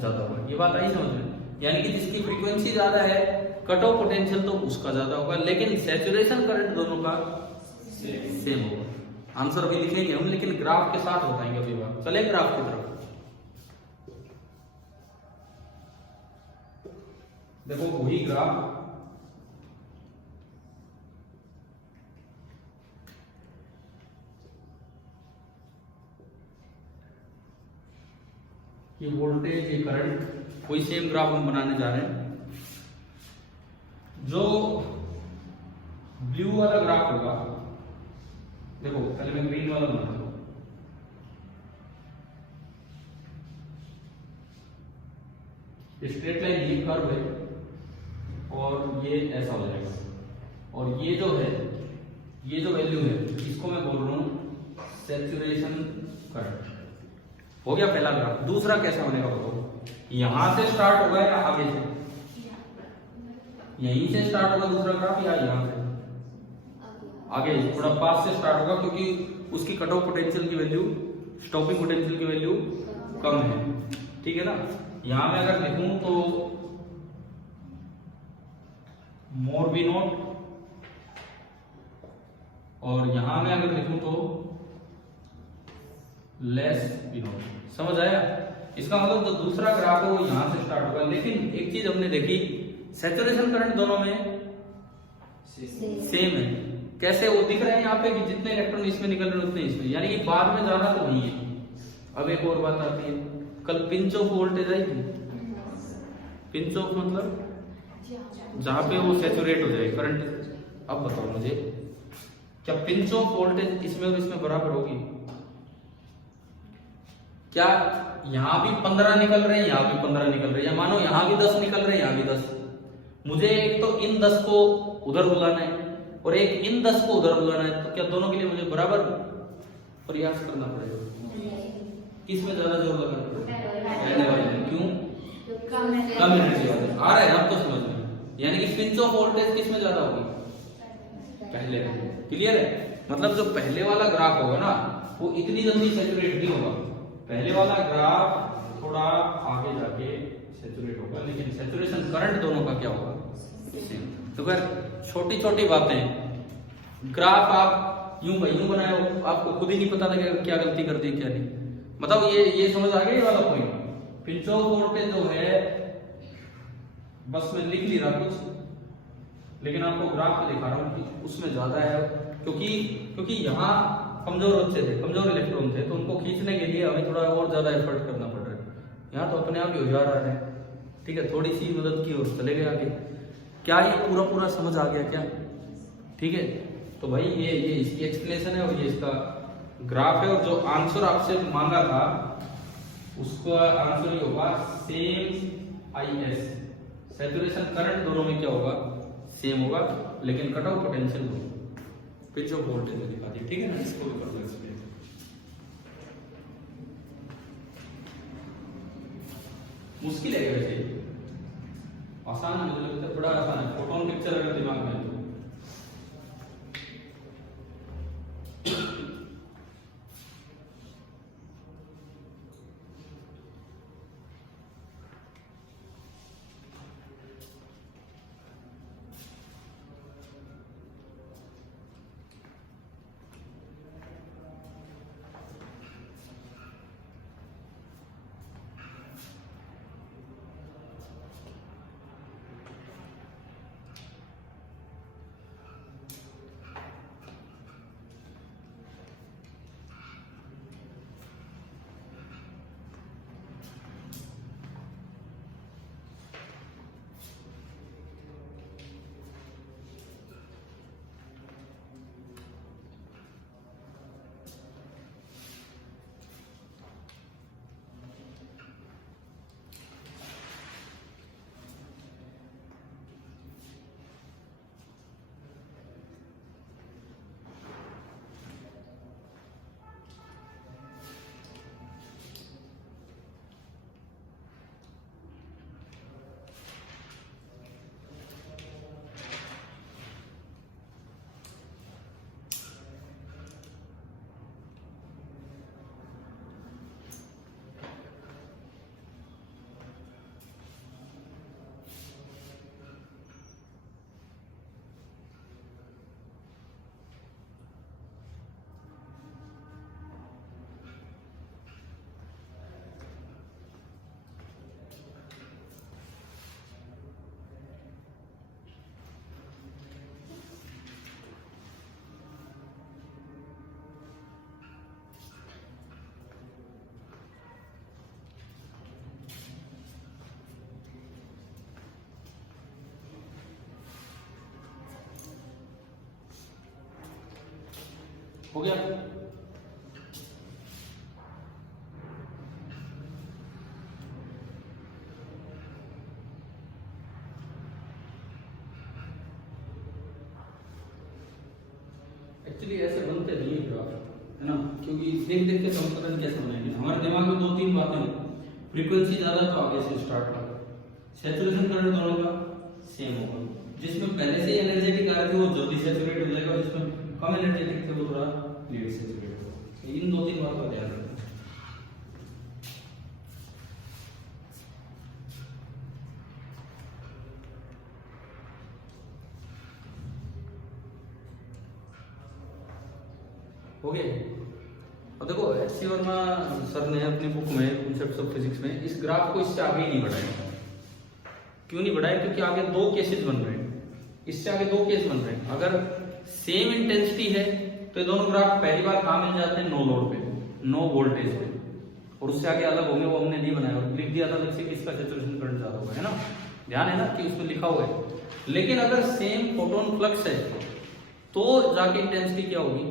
ज्यादा होगा। ये बात आई समझ में? यानी कि जिसकी फ्रीक्वेंसी ज्यादा है कट ऑफ पोटेंशियल तो उसका ज्यादा होगा, लेकिन सैचुरेशन करंट दोनों का सेम होगा। आंसर अभी लिखेंगे हम, लेकिन ग्राफ के साथ बताएंगे अभी बात। चले ग्राफ की तरफ। देखो वही ग्राफ, ये वोल्टेज ये करंट, कोई सेम ग्राफ हम बनाने जा रहे हैं। जो ब्लू वाला ग्राफ होगा, देखो पहले मैं ग्रीन वाला बनाता हूं। स्ट्रेट लाइन ये कर्व है और ये ऐसा हो जाएगा, और ये जो है, ये जो वैल्यू है इसको मैं बोल रहा हूं सैचुरेशन करंट। हो गया पहला ग्राफ। दूसरा कैसा बनेगा बताओ? यहां से स्टार्ट होगा या आगे से? यहीं से स्टार्ट होगा दूसरा ग्राफ या यहां से? आगे थोड़ा पास से स्टार्ट होगा, क्योंकि उसकी कट ऑफ पोटेंशियल की वैल्यू, स्टॉपिंग पोटेंशियल की वैल्यू कम है। ठीक है ना? यहां मैं अगर लिखूं तो मोर वी नॉट, और यहां मैं अगर लिखूं तो लेस वी नॉट। समझ आया? इसका मतलब जो दूसरा ग्राफ है वो यहां से स्टार्ट होगा। लेकिन एक चीज हमने देखी, सैचुरेशन करंट दोनों में सेम है। कैसे? वो दिख रहे हैं यहाँ पे कि जितने इलेक्ट्रॉन इसमें निकल रहे हैं उतने इसमें, यानी कि बाद में जाना तो वही है। अब एक और बात आती है, कल पिंच ऑफ वोल्टेज आई थी। पिंच ऑफ मतलब जहां पे वो सैचुरेट हो जाए करंट। अब बताओ मुझे, क्या पिंच ऑफ वोल्टेज इसमें और इसमें बराबर होगी? क्या यहां भी 15 निकल रहे हैं, यहां भी 15 निकल रहे हैं, या मानो यहां भी 10 निकल रहे हैं, यहां भी 10, मुझे एक तो इन 10 को उधर बुलाना है और एक इन 10 को उधर बुलाना है, तो क्या दोनों के लिए मुझे बराबर प्रयास करना पड़ेगा? किस में ज्यादा जोर लगाना पड़ेगा? पहले वाले में। क्यों? कम एनर्जी वाले। आ रहा है ना अब तो समझ में, यानी कि स्विच ऑफ वोल्टेज किस में ज्यादा होगी? पहले में। क्लियर है? मतलब जो पहले वाला ग्राफ होगा ना वो इतनी जल्दी सैचुरेट नहीं होगा, पहले वाला ग्राफ थोड़ा आगे जाके सैचुरेट होगा, लेकिन सैचुरेशन करंट दोनों का क्या होगा? सेम। तो अगर छोटी छोटी बातें, ग्राफ आप यूं बनाए हो, आपको खुद ही नहीं पता लगेगा क्या गलती कर दी क्या नहीं। मतलब ये समझ आ गया ये वाला पॉइंट। पिंच ऑफ वोल्टेज जो है बस मैं लिख नहीं रहा कुछ, लेकिन आपको ग्राफ पे दिखा रहा हूँ कि उसमें ज्यादा है, क्योंकि यहाँ कमजोर बच्चे थे, कमजोर इलेक्ट्रॉन थे, तो उनको खींचने के लिए हमें थोड़ा और ज्यादा एफर्ट करना पड़ रहा है। यहाँ तो अपने आप ही हो जा रहा है। ठीक है, थोड़ी सी मदद की और चले गए आगे। क्या ये पूरा समझ आ गया क्या? ठीक है, तो भाई ये इसकी एक्सप्लेनेशन है और ये इसका ग्राफ है, और जो आंसर आपसे मांगा था उसका आंसर ये होगा सेम IS। सैचुरेशन करंट दोनों में क्या होगा? सेम होगा, लेकिन कट ऑफ पोटेंशियल होगा। पिंच ऑफ वोल्टेज में दिखा दी। ठीक है ना, इसको भी कर लो एक्सप्लेन। मुश्किल है वैसे, आसान है, मुझे लगता है बड़ा आसान है। फोटोन पिक्चर अगर दिमाग में है तो हो गया। एक्चुअली ऐसे बनते नहीं है ग्राफ, है ना, क्योंकि देख के संशोधन कैसे बनाएंगे? हमारे दिमाग में 2-3 बातें हैं। फ्रीक्वेंसी ज्यादा तो आगे से स्टार्ट होगा, सैचुरेशन करंट दोनों का सेम होगा, जिसमें पहले से एनर्जेटिक आ रहे थे वो जल्दी सैचुरेट हो जाएगा, जिसमें कम एनर्जेटिक थे वो थोड़ा लेट सैचुरेट होगा। इन 2-3 बातों का ध्यान रखना। हो गया। अब देखो एच.सी. वर्मा सर ने अपनी बुक में कॉन्सेप्ट्स ऑफ फिजिक्स में इस ग्राफ को इससे आगे ही नहीं बढ़ाया। क्यों नहीं बढ़ाया? क्योंकि आगे 2 केसेस बन रहे हैं, इससे आगे 2 केस बन रहे हैं। अगर सेम इंटेंसिटी है तो ये दोनों ग्राफ पहली बार कहाँ मिल जाते हैं? नो लोड पे, नो वोल्टेज पे, और उससे आगे अलग होंगे, वो हमने नहीं बनाया और लिख दिया था अलग से कि इसका सैचुरेशन करंट ज्यादा होगा, है ना। ध्यान है ना कि उसमें लिखा हुआ है। लेकिन अगर सेम फोटोन फ्लक्स है तो जाके इंटेंसिटी क्या होगी?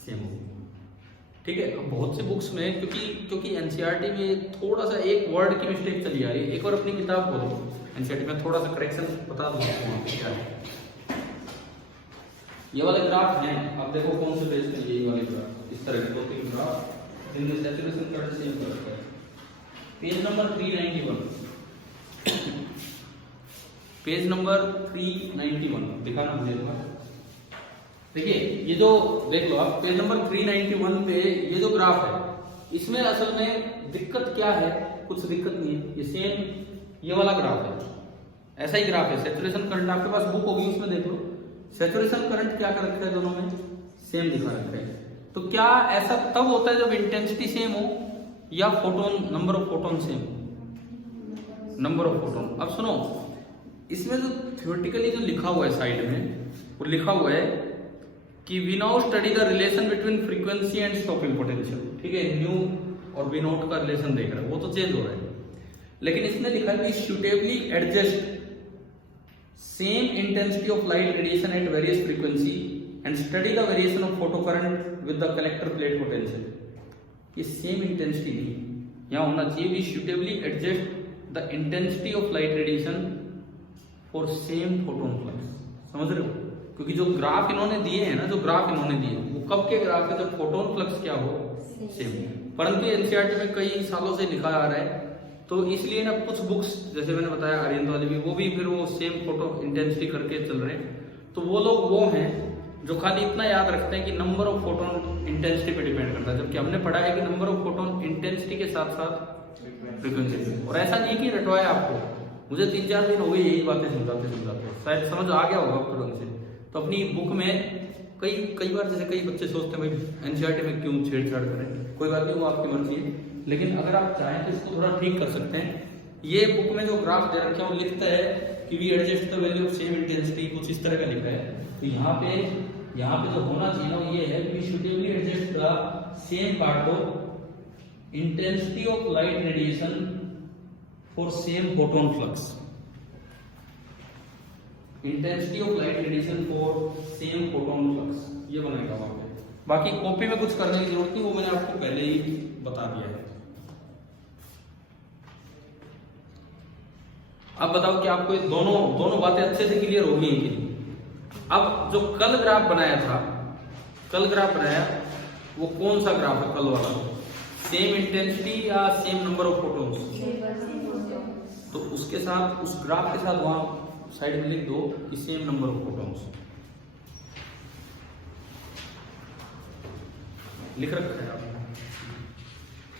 सेम होगी। ठीक ठीक है। अब बहुत से बुक्स में क्योंकि एनसीईआरटी में थोड़ा सा एक वर्ड की मिस्टेक चली आ रही है। एक बार अपनी किताब खोलो, एनसीईआरटी में थोड़ा सा करेक्शन बता दूं आपको क्या है। ये वाले ग्राफ हैं, आप देखो कौन से पेज पे ये वाले ग्राफ, इस तरह के 2-3 ग्राफ जिनमें सैचुरेशन करंट सेम करता है। पेज नंबर 391, पेज नंबर 391 दिखाना मुझे एक बार। देखिए ये जो देख लो आप पेज नंबर 391 पे ये जो ग्राफ है, इसमें असल में दिक्कत क्या है? कुछ दिक्कत नहीं है, ये सेम ये वाला ग्राफ है, ऐसा ही ग्राफ है। सैचुरेशन करंट आपके पास बुक होगी, उसमें देख लो सैचुरेशन करंट क्या कर रखा है, दोनों में सेम दिखा रखा है। तो क्या ऐसा तब होता है जब इंटेंसिटी सेम हो या photon number of photon same, number of photon. अब सुनो, इसमें जो थ्योरेटिकली जो लिखा हुआ है साइड में, वो लिखा हुआ है कि we now study the relation between frequency and stopping potential. ठीक है, न्यू और वी नॉट का रिलेशन देख रहे हैं, वो तो चेंज हो रहा है। लेकिन इसने लिखा है कि suitably adjust same intensity of light radiation at various frequency and study the variation of photocurrent with the collector plate potential। ये सेम इंटेंसिटी नहीं, यहाँ होना चाहिए we suitably adjust the intensity of light radiation for same photon flux। समझ रहे हो? क्योंकि जो ग्राफ इन्होंने दिए हैं ना, जो ग्राफ इन्होंने दिए वो कब के ग्राफ है? जब फोटोन फ्लक्स क्या हो, सेम। परंतु एनसीईआरटी में कई सालों से लिखा आ रहा है, तो इसलिए ना कुछ बुक्स जैसे मैंने बताया आर्यन वाले भी, वो भी फिर वो सेम फोटो इंटेंसिटी करके चल रहे हैं। तो वो लोग वो हैं जो खाली इतना याद रखते हैं कि नंबर ऑफ फोटोन इंटेंसिटी पे डिपेंड करता है, जबकि हमने पढ़ा है कि नंबर ऑफ फोटोन इंटेंसिटी के साथ साथ फ्रीक्वेंसी पे। और ऐसा नहीं कि रटवाया आपको, मुझे 3-4 दिन हो गए यही बातें समझाते, शायद समझ आ गया होगा आपको ढंग से। तो अपनी बुक में कई बार जैसे कई बच्चे सोचते हैं भाई एनसीईआरटी में क्यों छेड़छाड़ करें, कोई बात नहीं, वो आपकी मर्जी है। लेकिन अगर आप चाहें तो इसको थोड़ा ठीक कर सकते हैं। ये बुक में जो ग्राफ दे रखा है वो लिखता है कि we adjust the value of same intensity, कुछ इस तरह का लिखा है। तो यहाँ पे जो होना चाहिए ना ये है we suitably adjust the same part of intensity of light radiation for same photon flux, intensity of light radiation for same photon flux, ये बनेगा वहां पे। बाकी कॉपी में कुछ करने की जरूरत नहीं, वो मैंने आपको पहले ही बता दिया है। अब बताओ कि आपको ये दोनों बातें अच्छे से क्लियर हो गई कि नहीं? अब जो कल ग्राफ बनाया वो कौन सा ग्राफ है? कल वाला सेम इंटेंसिटी या सेम नंबर ऑफ फोटोन्स? तो उसके साथ उस ग्राफ के साथ वहां साइड में लिख दो कि सेम नंबर ऑफ फोटोन्स लिख रखा है आपने।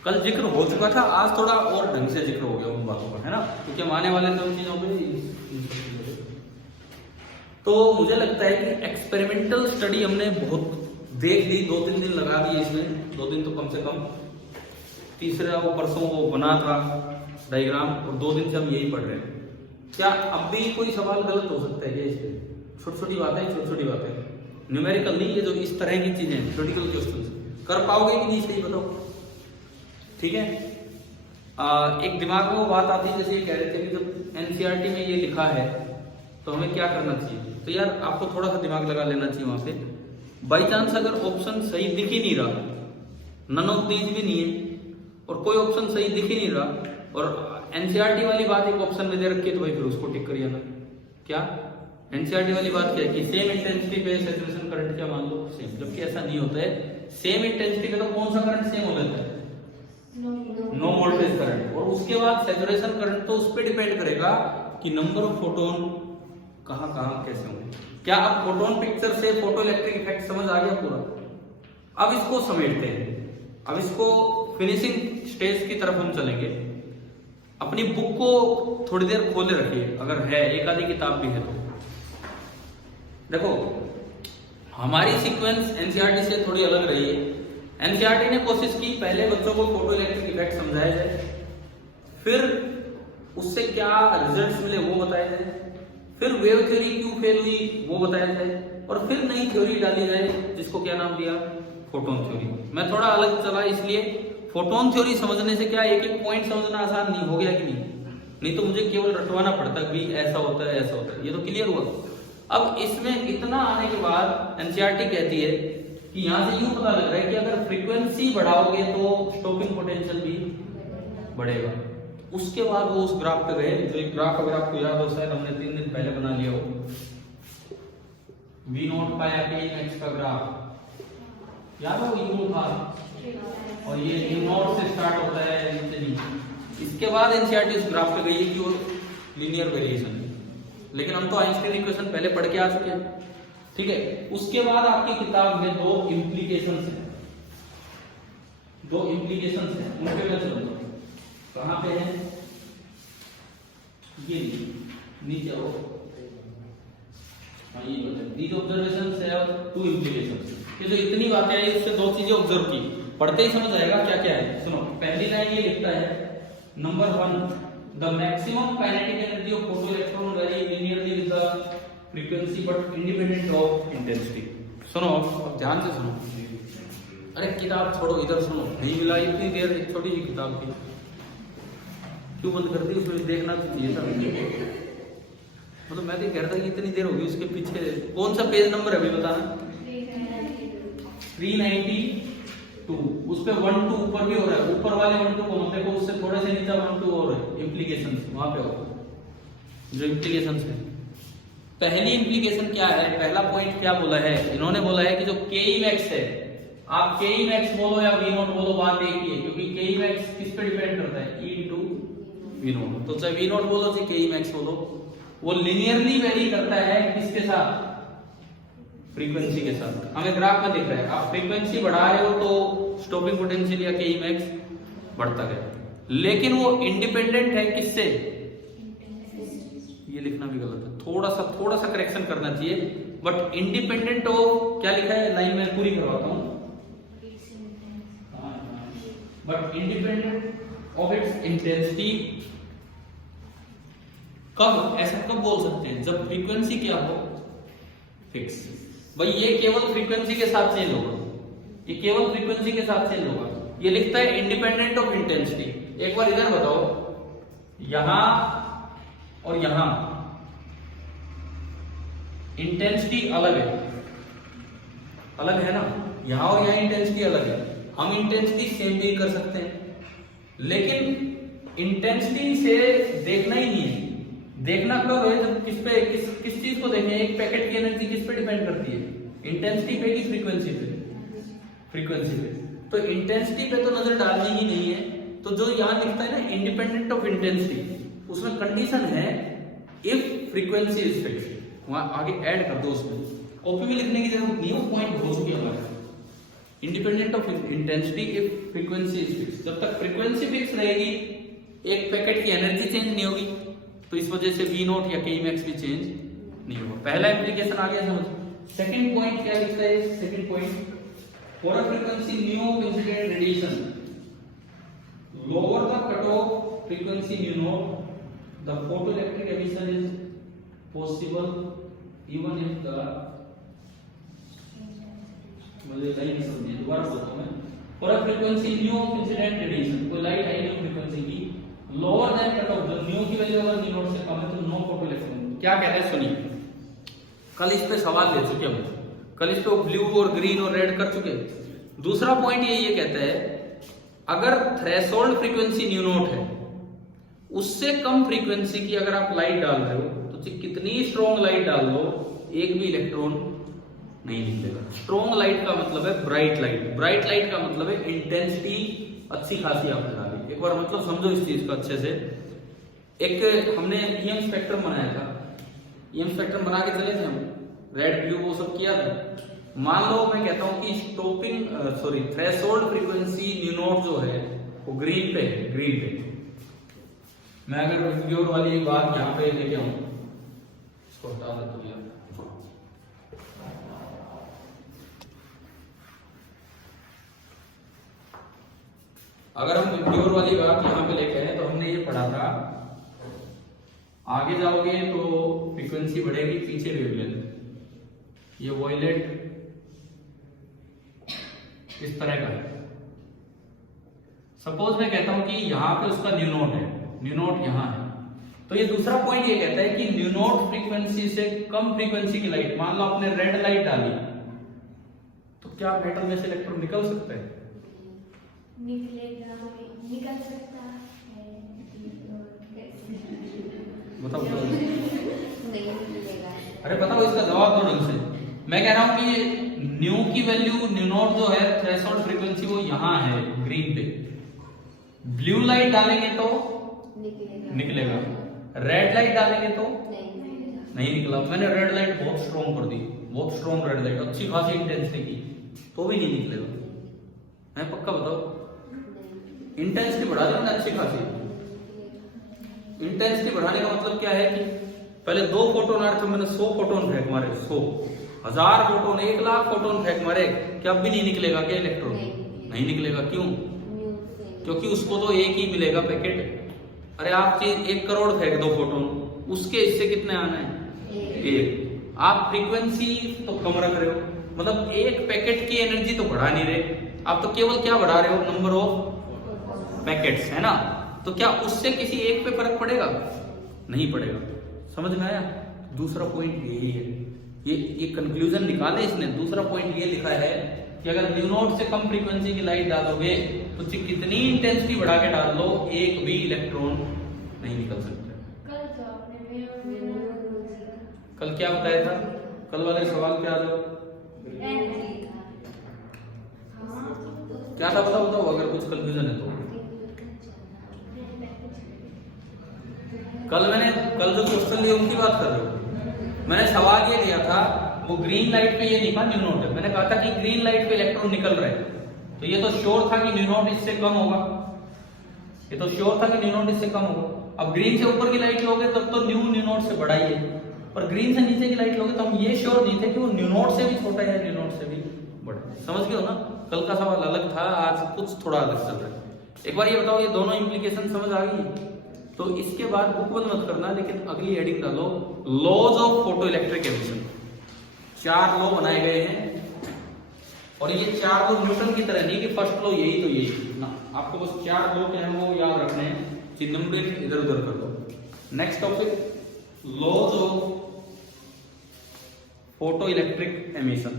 कल जिक्र हो चुका था, आज थोड़ा और ढंग से जिक्र हो गया उन बातों का, है ना, क्योंकि हम आने वाले थे उन चीजों पे। तो मुझे लगता है कि एक्सपेरिमेंटल स्टडी हमने बहुत देख ली, 2-3 दिन लगा दिए इसमें, 2 दिन तो कम से कम। तीसरा वो परसों वो बना था डायग्राम, और 2 दिन से हम यही पढ़ रहे हैं। क्या अब भी कोई सवाल गलत हो सकता है क्या इसमें? छोटी छोटी बातें न्यूमेरिकल नहीं, ये जो इस तरह की चीजें थ्योरेटिकल क्वेश्चंस कर पाओगे कि नहीं, सही बताओ। ठीक है, एक दिमाग में वो बात आती है, जैसे ये कह रहे थे कि जब एनसीईआरटी में ये लिखा है तो हमें क्या करना चाहिए। तो यार आपको थोड़ा सा दिमाग लगा लेना चाहिए वहां पे। बाई चांस अगर ऑप्शन सही दिख ही नहीं रहा, नन ऑफ दीज भी नहीं है और कोई ऑप्शन सही दिख ही नहीं रहा, और एनसीईआरटी वाली बात एक ऑप्शन में दे रखी है, तो भाई फिर उसको टिक करिए ना। क्या एनसीईआरटी वाली बात क्या है कि सेम इंटेंसिटी पे सैचुरेशन करंट क्या मान लो सेम, जबकि ऐसा नहीं होता है। सेम इंटेंसिटी पे तो कौन सा करंट सेम हो जाता है? No voltage current. और उसके बाद सैचुरेशन करंट तो उस पर डिपेंड करेगा कि नंबर ऑफ फोटोन कहां कैसे होंगे। क्या अब फोटोन पिक्चर से फोटो इलेक्ट्रिक इफेक्ट समझ आ गया पूरा? अब इसको समेटते हैं, अब इसको फिनिशिंग स्टेज की तरफ हम चलेंगे। अपनी बुक को थोड़ी देर खोले रखिए, अगर है एक आधी किताब भी है तो। देखो हमारी सीक्वेंस एनसीईआरटी से थोड़ी अलग रही है। एनसीईआरटी ने कोशिश की पहले बच्चों को फोटो इलेक्ट्रिक इफेक्ट समझाया जाए, फिर उससे क्या रिजल्ट्स मिले वो बताया जाए, फिर वेव थ्योरी क्यों फेल हुई वो बताया जाए, और फिर नई थ्योरी डाली जाए जिसको क्या नाम दिया, फोटोन थ्योरी। मैं थोड़ा अलग चला इसलिए फोटोन थ्योरी समझने से क्या एक एक पॉइंट समझना आसान नहीं हो गया कि नहीं तो मुझे केवल रटवाना पड़ता कि ऐसा होता है ऐसा होता है, ये तो क्लियर हुआ। अब इसमें इतना आने के बाद एनसीईआरटी कहती है कि यहाँ से यूं पता लग रहा है कि अगर फ्रीक्वेंसी बढ़ाओगे तो स्टॉपिंग पोटेंशियल भी बढ़ेगा। उसके बाद वो उस ग्राफ पे गए, जो एक ग्राफ अगर आपको याद हो, शायद हमने 3 दिन पहले बना लिया हो, V0 पाया Kemax का ग्राफ याद हो, यूं था और ये U0 से स्टार्ट होता है नीचे नीचे। इसके बाद एनसीईआरटी उस ग्राफ पे गई है कि वो लीनियर वेरिएशन, लेकिन हम तो आइंस्टाइन इक्वेशन पहले पढ़ के आ चुके हैं, ठीक है। उसके बाद आपकी किताब में 2 इम्प्लीकेशंस हैं, 2 इम्प्लीकेशंस हैं, उनके मैं चलूंगा। कहां पे है ये, नीचे आओ। हाँ, ये बताइए दीज ऑब्जर्वेशंस है और 2 इम्प्लीकेशंस। ये जो इतनी बातें आई उससे 2 चीजें ऑब्जर्व की, पढ़ते ही समझ आएगा क्या क्या है। सुनो, पहली लाइन ये लिखता है, number 1, the maximum kinetic energy of photoelectron very linearly with the frequency but independent of intensity. सुनो अब ध्यान से सुनो, अरे किताब छोड़ो, इधर सुनो। नहीं मिला इतनी देर, एक छोटी सी किताब की क्यों बंद कर दी, उसमें देखना चाहिए था। मतलब मैं तो कह रहा था कि इतनी देर होगी, उसके पीछे कौन सा पेज नंबर है अभी बताना। 392, उस पे 1 2 ऊपर भी हो रहा है, ऊपर वाले 1 2 को मत देखो, उससे थोड़े से नीचे 1 2 और इम्प्लीकेशंस वहां पे हो, जो इम्प्लीकेशंस है। पहली इम्प्लीकेशन क्या है, पहला पॉइंट क्या बोला है इन्होंने, बोला है कि जो Kemax है, आप Kemax बोलो या V0 बोलो, बात एक ही है, क्योंकि Kemax किस पे डिपेंड करता है, E into V0। तो चाहे V0 बोलो चाहे Kemax बोलो, वो लिनियरली वेरी करता है किसके साथ, फ्रीक्वेंसी के साथ। हमें ग्राफ में दिख रहा है, आप फ्रीक्वेंसी बढ़ा रहे हो तो स्टॉपिंग पोटेंशियल या Kemax बढ़ता गया, लेकिन वो इंडिपेंडेंट है किससे, ये लिखना भी गलत है, थोड़ा सा करेक्शन करना चाहिए, बट इंडिपेंडेंट ऑफ, क्या लिखा है लाइन में पूरी करवाता हूं, but independent of its intensity. कब, ऐसा कब बोल सकते हैं, जब फ्रीक्वेंसी क्या हो, फिक्स। भाई ये केवल फ्रीक्वेंसी के साथ चेंज होगा, ये केवल फ्रीक्वेंसी के साथ चेंज होगा। ये लिखता है इंडिपेंडेंट ऑफ इंटेंसिटी। एक बार इधर बताओ, यहां और यहां इंटेंसिटी अलग है, अलग है ना, यहां और यहां इंटेंसिटी अलग है। हम इंटेंसिटी सेम भी कर सकते हैं, लेकिन इंटेंसिटी से देखना ही नहीं है। देखना कब है, जब किस चीज को देखें, एक पैकेट की एनर्जी किस पे डिपेंड करती है, इंटेंसिटी पे कि फ्रीक्वेंसी पे, फ्रीक्वेंसी पे। तो इंटेंसिटी पे तो नजर डालनी ही नहीं है। तो जो यहां लिखता है ना इंडिपेंडेंट ऑफ इंटेंसिटी, उसमें कंडीशन है इफ फ्रीक्वेंसी इज फिक्स्ड, वहां आगे ऐड कर दो, उसमें कॉपी में लिखने की जरूरत नहीं है, वो पॉइंट हो चुके हमारे। Independent of intensity if frequency is fixed, जब तक फ्रीक्वेंसी फिक्स रहेगी एक पैकेट की एनर्जी चेंज नहीं होगी, तो इस वजह से V0 या Kemax भी चेंज नहीं होगा। पहला एप्लीकेशन आ गया समझ। सेकंड पॉइंट क्या लिखता है, second point, for a frequency new of incident radiation lower the cutoff frequency nu0, the photoelectric emission is possible even if the, मुझे सही नहीं समझे, दोबारा बोलता हूं मैं। For a frequency new of incident radiation, कोई लाइट आई है फ्रीक्वेंसी की लोअर देन कटऑफ, जो न्यू की वैल्यू अगर V0 से कम है तो नो फोटोइलेक्ट्रॉन। क्या कह रहे हैं सुनिए, कल इस पे सवाल ले चुके हम, कल इस पे ब्लू और ग्रीन और रेड कर चुके। दूसरा पॉइंट ये कहता है, अगर थ्रेशोल्ड फ्रीक्वेंसी न्यू0 है, उससे कम फ्रीक्वेंसी की अगर आप लाइट डाल रहे हो तो चाहे कितनी स्ट्रॉन्ग लाइट डाल लो, एक भी इलेक्ट्रॉन नहीं निकलेगा। स्ट्रॉन्ग लाइट का मतलब है ब्राइट लाइट, ब्राइट लाइट का मतलब है इंटेंसिटी अच्छी खासी आपने डाली। एक बार मतलब समझो इस चीज को अच्छे से। एक हमने ईएम स्पेक्ट्रम बनाया था, ईएम स्पेक्ट्रम बना के चले थे हम, रेड ब्लू वो सब किया था। मान लो मैं कहता हूं कि स्टॉपिंग थ्रेशोल्ड फ्रीक्वेंसी न्यू0 जो है वो ग्रीन पे है, ग्रीन पे। मैं अगर प्योर वाली बात यहां पे लेके आऊं, इसको हटा देता हूं यार, अगर हम प्योर वाली बात यहां पे लेके आए तो हमने ये पढ़ा था, आगे जाओगे तो फ्रीक्वेंसी बढ़ेगी, पीछे वेवलेंथ। ये वॉयलेट इस तरह का है। सपोज मैं कहता हूं कि यहां पे उसका न्यू0 है, न्यू0 यहां है, तो ये दूसरा पॉइंट ये कहता है कि न्यू0 फ्रीक्वेंसी से कम फ्रीक्वेंसी की लाइट, मान लो आपने रेड लाइट डाली तो क्या मेटल में से इलेक्ट्रॉन निकल सकता है? निकलेगा, निकल सकता है। बताओ। नहीं निकलेगा। अरे बताओ इसका जवाब दो ढंग से। मैं कह रहा हूं कि न्यू की वैल्यू न्यू नॉट जो है थ्रेशोल्ड फ्रीक्वेंसी वो यहाँ है ग्रीन पे। ब्लू लाइट डालेंगे तो निकलेगा, रेड लाइट डालेंगे तो नहीं निकला। मैंने रेड लाइट बहुत स्ट्रॉन्ग कर दी, बहुत स्ट्रॉन्ग रेड लाइट, अच्छी खासी इंटेंसिटी की, तो भी नहीं निकलेगा। मैं पक्का बताओ, इंटेंसिटी बढ़ा दी मैंने अच्छी खासी। इंटेंसिटी बढ़ाने का मतलब क्या है कि पहले 2 फोटोन आ रहे थे, मैंने 100 फोटोन फेंक मारे, 100 1000 फोटोन 1 लाख फोटोन फेंक मारे, क्या अब भी नहीं निकलेगा क्या इलेक्ट्रॉन? नहीं निकलेगा। क्यों? क्योंकि उसको तो एक ही मिलेगा पैकेट। अरे आप 1 करोड़ फेंक दो फोटोन, उसके हिस्से कितने आना है? एक। आप फ्रीक्वेंसी तो कम रख रहे हो, मतलब एक पैकेट की एनर्जी तो बढ़ा नहीं रहे, आप तो केवल क्या बढ़ा रहे हो? नंबर ऑफ पैकेट्स, है ना? तो क्या उससे किसी एक पे फर्क पड़ेगा? नहीं पड़ेगा। समझ में आया? दूसरा पॉइंट यही है, ये कंक्लूजन निकाले इसने। दूसरा पॉइंट ये लिखा है कि अगर न्यू नॉट से कम फ्रीक्वेंसी की लाइट डालोगे तो कितनी इंटेंसिटी बढ़ा के डाल लो, एक भी इलेक्ट्रॉन नहीं निकल सकता। कल क्या बताया था? कल वाले सवाल पे आ जाओ। क्या था बताओ, बताओ अगर कुछ कंफ्यूजन है तो। कल जो क्वेश्चन लिए उनकी बात कर रहे हो। मैंने सवाल ये लिया था, वो ग्रीन लाइट पे ये लिखा न्यू नॉट है। मैंने कहा था कि ग्रीन लाइट पे इलेक्ट्रॉन निकल रहे हैं, तो ये तो श्योर था कि न्यू नॉट इससे कम होगा, ये तो श्योर था कि न्यू नॉट इससे कम होगा। अब ग्रीन से ऊपर की लाइट लोगे तब तो न्यू नॉट से बड़ा ही है, और ग्रीन से नीचे की लाइट लोगे तो हम ये श्योर नहीं थे कि वो न्यू नॉट से भी छोटा है, न्यू नॉट से भी बड़ा। समझ गए हो ना? कल का सवाल अलग था, आज कुछ थोड़ा अलग चल रहा है। एक बार ये बताओ, ये दोनों इंप्लीकेशन समझ आ गई? तो इसके बाद बुक बंद मत करना, लेकिन अगली हेडिंग डालो, laws of photo electric emission. 4 law बनाए गए हैं, और ये 4 लॉ न्यूटन की तरह नहीं कि फर्स्ट लॉ यही तो यही ना, आपको बस 4 लॉ क्या है वो याद रखने हैं, नंबरिंग इधर उधर कर दो। Next topic, laws of photo electric emission.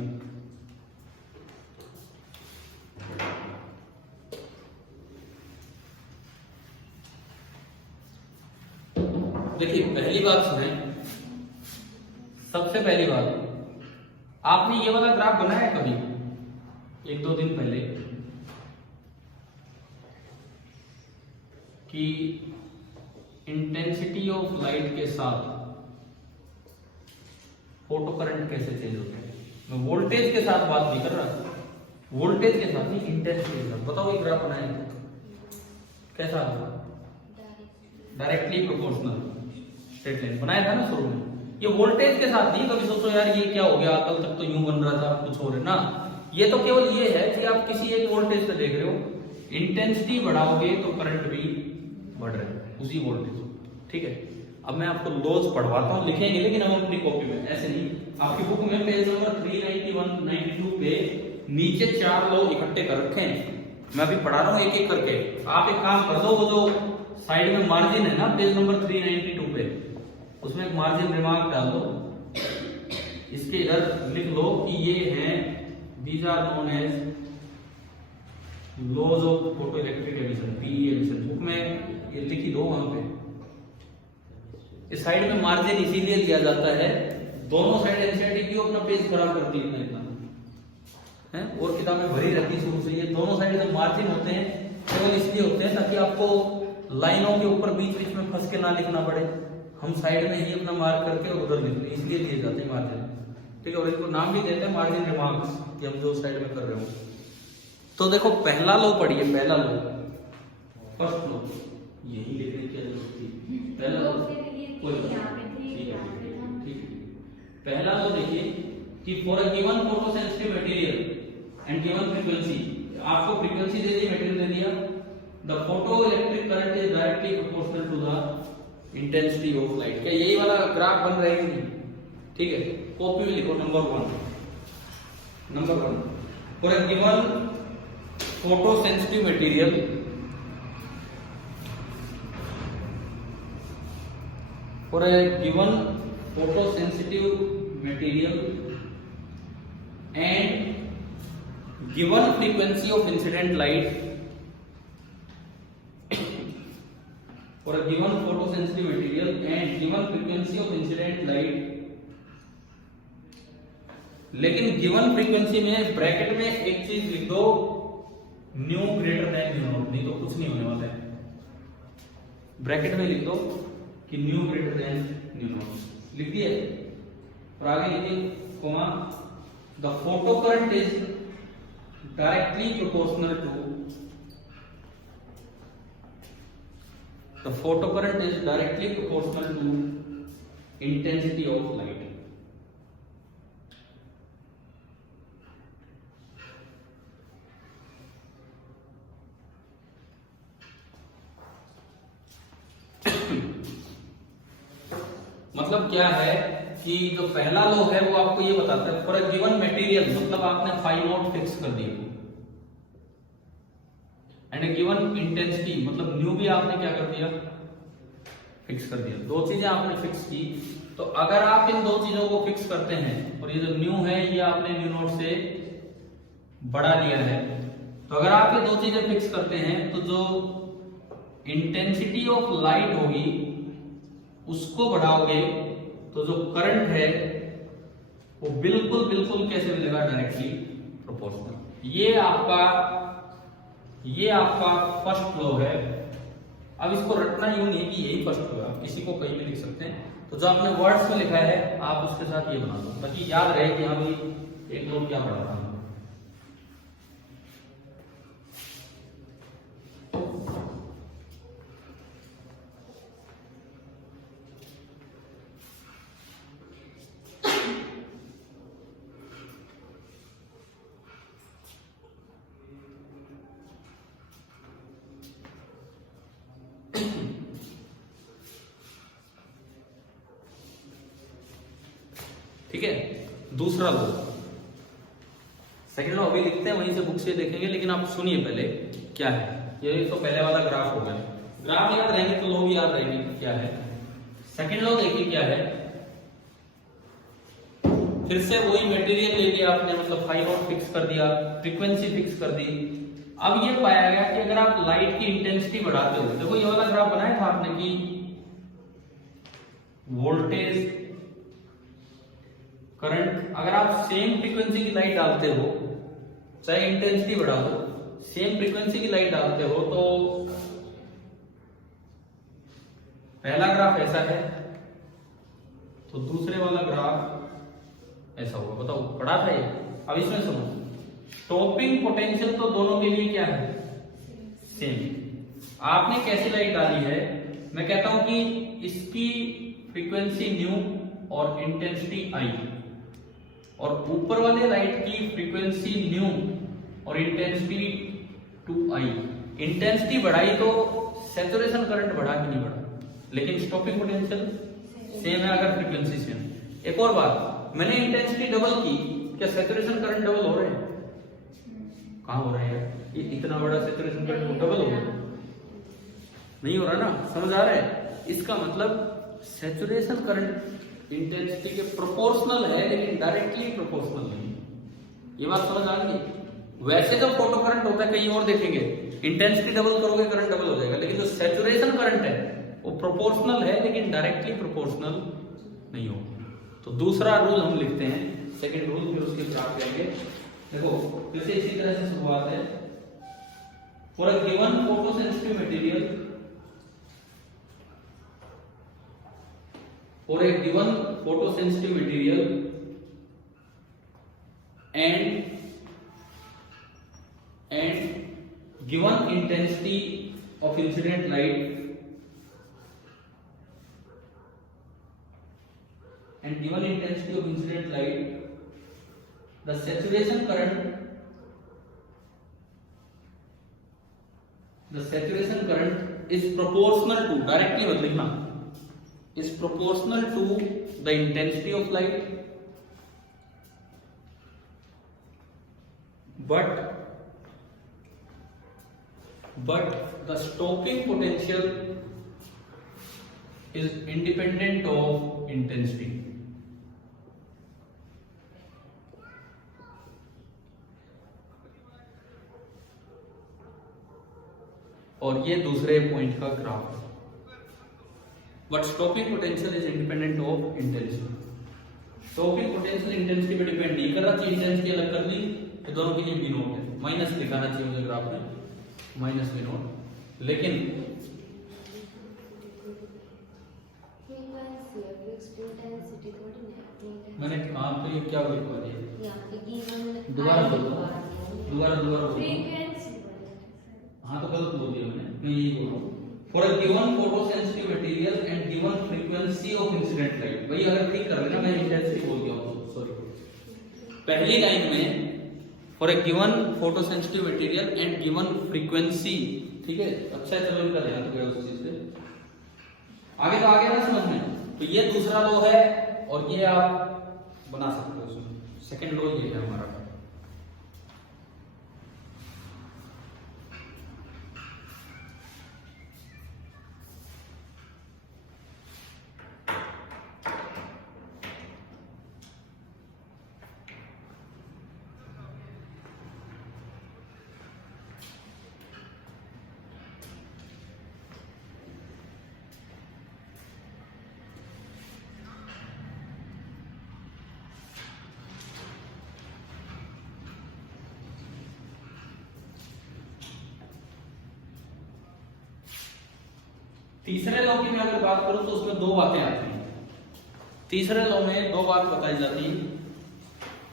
देखिए पहली बात सुने, सबसे पहली बात, आपने ये वाला ग्राफ बनाया है कभी 1-2 दिन पहले कि इंटेंसिटी ऑफ लाइट के साथ फोटो करंट कैसे चेंज होता है? मैं वोल्टेज के साथ बात नहीं कर रहा, वोल्टेज के साथ नहीं, इंटेंसिटी के साथ। बताओ ये ग्राफ बनाया कैसा होगा? डायरेक्टली प्रोपोर्शनल स्ट्रेट लाइन बनाया था ना शुरू में। ये वोल्टेज के साथ नहीं, कभी सोचो यार ये क्या हो गया, कल तक तो यूं बन रहा था, कुछ और है ना। ये तो केवल ये है कि आप किसी एक वोल्टेज पे देख रहे हो, इंटेंसिटी बढ़ाओगे तो करंट भी बढ़ रहा है उसी वोल्टेज। ठीक है, अब मैं आपको लॉज पढ़वाता हूँ, लिखेंगे लेकिन हम अपनी कॉपी में, ऐसे नहीं। आपकी बुक में पेज नंबर 391-92 पे नीचे 4 लॉ इकट्ठे कर रखे हैं, मैं अभी पढ़ा रहा हूँ एक एक करके। आप एक काम कर दो, वो जो साइड में मार्जिन है ना पेज नंबर 392 पे, उसमें एक मार्जिन रिमार्क डाल दो, इसके इधर लिख लो कि ये हैं, these are known as laws of photo electric emission, PE emission. Book में ये लिखी दो वहां पे। इस साइड में मार्जिन इसीलिए दिया जाता है, दोनों साइड एनसीईआरटी की अपना पेज खराब करती है इतना है, और किताबें भरी रहती है शुरू से। ये दोनों साइड जब मार्जिन होते हैं केवल इसलिए होते हैं ताकि आपको लाइनों के ऊपर बीच बीच में फंस के ना लिखना पड़े, हम साइड में ही अपना मार्क करके और उधर लिख लें, इसलिए दिए जाते हैं मार्जिन। ठीक है, और इनको नाम भी देते हैं मार्जिन रिमार्क्स, कि हम जो साइड में कर रहे हो। तो देखो पहला लो पढ़िए, पहला लो, फर्स्ट लो, यही लिखने की जरूरत थी। पहला लो पहला लो देखिए कि for a given photo sensitive material and given frequency, आपको फ्रीक्वेंसी दे दी, मटेरियल दे दिया, the photo electric current is directly proportional to the intensity of light. क्या यही वाला ग्राफ बन रहा है कि नहीं? ठीक है, कॉपी में लिखो number 1 for a given photo sensitive material for a given photosensitive material and given frequency of incident light for a given photosensitive material and given frequency of incident light, लेकिन गिवन फ्रीक्वेंसी में bracket में एक चीज लिख दो, new greater than nu not, नहीं तो कुछ नहीं होने वाला है। ब्रैकेट में लिख दो कि nu greater than nu naught, लिख दिया। और आगे लिखिए comma the photo current is directly proportional to the photocurrent is directly proportional to intensity of light. मतलब क्या है कि जो पहला लॉ है वो आपको ये बताता है फॉर अ गिवन मटेरियल, मतलब आपने फाई नॉट फिक्स कर दिया, एंड ए गिवन इंटेंसिटी मतलब न्यू भी आपने क्या कर दिया, फिक्स कर दिया। दो चीजें आपने फिक्स की, तो अगर आप इन दो चीजों को फिक्स करते हैं और ये जो न्यू है ये आपने न्यू नॉट से बढ़ा लिया है, तो अगर आप ये दो चीजें फिक्स करते हैं तो जो इंटेंसिटी ऑफ लाइट होगी उसको बढ़ाओगे तो जो करंट है वो बिल्कुल बिल्कुल कैसे मिलेगा, डायरेक्टली प्रोपोर्शनल। ये आपका फर्स्ट लॉ है। अब इसको रटना यूं नहीं कि यही फर्स्ट होगा, इसी को कहीं भी लिख सकते हैं। तो जो आपने वर्ड्स में लिखा है आप उसके साथ ये बना दो, ताकि याद रहे कि हाँ भाई एक लॉ क्या पढ़ा था। ठीक है, दूसरा लॉ, सेकंड लॉ अभी लिखते हैं, वहीं से बुक से देखेंगे, लेकिन आप सुनिए पहले क्या है। ये तो पहले वाला ग्राफ हो गया, ग्राफ याद रहेंगे तो लॉ भी याद रहेंगे क्या है। सेकंड लॉ देखिए क्या है, फिर से वही मटेरियल ले लिया आपने, मतलब फाई नॉट फिक्स कर दिया, फ्रीक्वेंसी फिक्स कर दी। अब ये पाया गया कि अगर आप लाइट की इंटेंसिटी बढ़ाते हो, देखो ये वाला ग्राफ बनाया था आपने कि वोल्टेज करंट, अगर आप सेम फ्रीक्वेंसी की लाइट डालते हो, चाहे इंटेंसिटी बढ़ा दो, सेम फ्रीक्वेंसी की लाइट डालते हो, तो पहला ग्राफ ऐसा है तो दूसरे वाला ग्राफ ऐसा होगा। बताओ पढ़ा था ये? अब इसमें सुनो, स्टॉपिंग पोटेंशियल तो दोनों के लिए क्या है, सेम। आपने कैसी लाइट डाली है, मैं कहता हूं कि इसकी फ्रीक्वेंसी न्यू और इंटेंसिटी आई, और ऊपर वाले लाइट की फ्रीक्वेंसी न्यू और इंटेंसिटी 2i। इंटेंसिटी बढ़ाई तो सैचुरेशन करंट बढ़ा कि नहीं बढ़ा, लेकिन स्टॉपिंग पोटेंशियल सेम है अगर फ्रीक्वेंसी सेम। एक और बात, मैंने इंटेंसिटी डबल की, क्या सैचुरेशन करंट डबल हो रहे हैं? कहां हो रहे हैं? ये इतना बड़ा सैचुरेशन करंट डबल हो रहा है? नहीं हो रहा ना, समझ आ रहा है? इसका मतलब सैचुरेशन करंट इंटेंसिटी के प्रोपोर्शनल है, लेकिन डायरेक्टली प्रोपोर्शनल नहीं। ये बात समझ आ गई? वैसे जो फोटो करंट होता है कहीं और देखेंगे, इंटेंसिटी डबल करोगे करंट डबल हो जाएगा, लेकिन जो सैचुरेशन करंट है वो प्रोपोर्शनल है, लेकिन डायरेक्टली प्रोपोर्शनल नहीं होगा। तो दूसरा रूल हम लिखते हैं, सेकंड रूल, फिर उसके ग्राफ करेंगे। देखो जैसे इसी तरह से शुरुआत है, for a given photosensitive material, for a given photosensitive material and given intensity of incident light the saturation current is proportional to, directly मत लिखना, is proportional to the intensity of light, but the stopping potential is independent of intensity. और ये दूसरे point का graph है। But stopping potential is independent of intensity. Stopping potential intensity पे depend नहीं कर रहा कि इंटेंसिटी अलग कर दी तो दोनों के लिए v नॉट है, माइनस दिखाना चाहिए मुझे ग्राफ में, माइनस v नॉट। लेकिन मैंने कहा तो ये क्या लिखवा दिया, दोबारा बोलो, दोबारा बोलो। हाँ तो गलत बोल दिया मैं यही बोल रहा हूँ। For a given photo sensitive material and given frequency of incident light, भाई अगर ठीक कर लेना मैं इंटेंसिटी बोल दिया हूँ, सॉरी। पहली लाइन में for a given photo sensitive material and given frequency, ठीक है, अच्छा है, चलो इनका ध्यान रखिएगा उस चीज से। आगे तो आगे ना समझ में, तो ये दूसरा लॉ है और ये आप बना सकते हो उसमें, सेकंड लॉ ये है हमारा। तीसरे लॉ की मैं अगर बात करूं तो उसमें दो बातें आती हैं। तीसरे लॉ में दो बात बताई जाती है।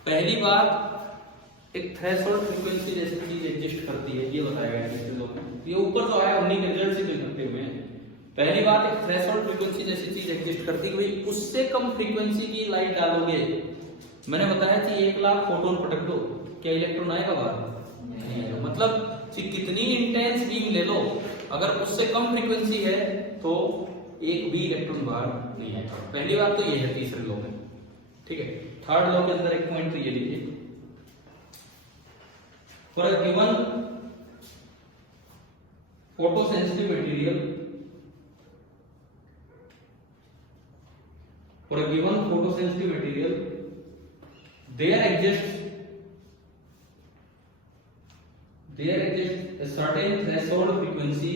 पहली बात, एक थ्रेशोल्ड फ्रीक्वेंसी जैसी चीज एग्जिस्ट करती है, ये बताया गया है तीसरे लॉ में। ये ऊपर तो आया उन्हीं के रिजल्ट से निकलते हुए हैं। पहली बात, एक थ्रेशोल्ड फ्रीक्वेंसी जैसी चीज एग्जिस्ट करती है कि भाई उससे कम फ्रीक्वेंसी की लाइट डालोगे, मैंने बताया कि 1,00,000 फोटोन पटक दो, क्या इलेक्ट्रॉन आएगा बाहर? नहीं आएगा। मतलब कितनी इंटेंस बीम ले लो, अगर उससे कम फ्रीक्वेंसी है तो एक भी इलेक्ट्रॉन बाहर नहीं आएगा। पहली बात तो ये है तीसरे लॉ में, ठीक है। थर्ड लॉ के अंदर एक पॉइंट तो ये लीजिए, for a given photo sensitive material, for a given photo sensitive material there exists a certain threshold frequency,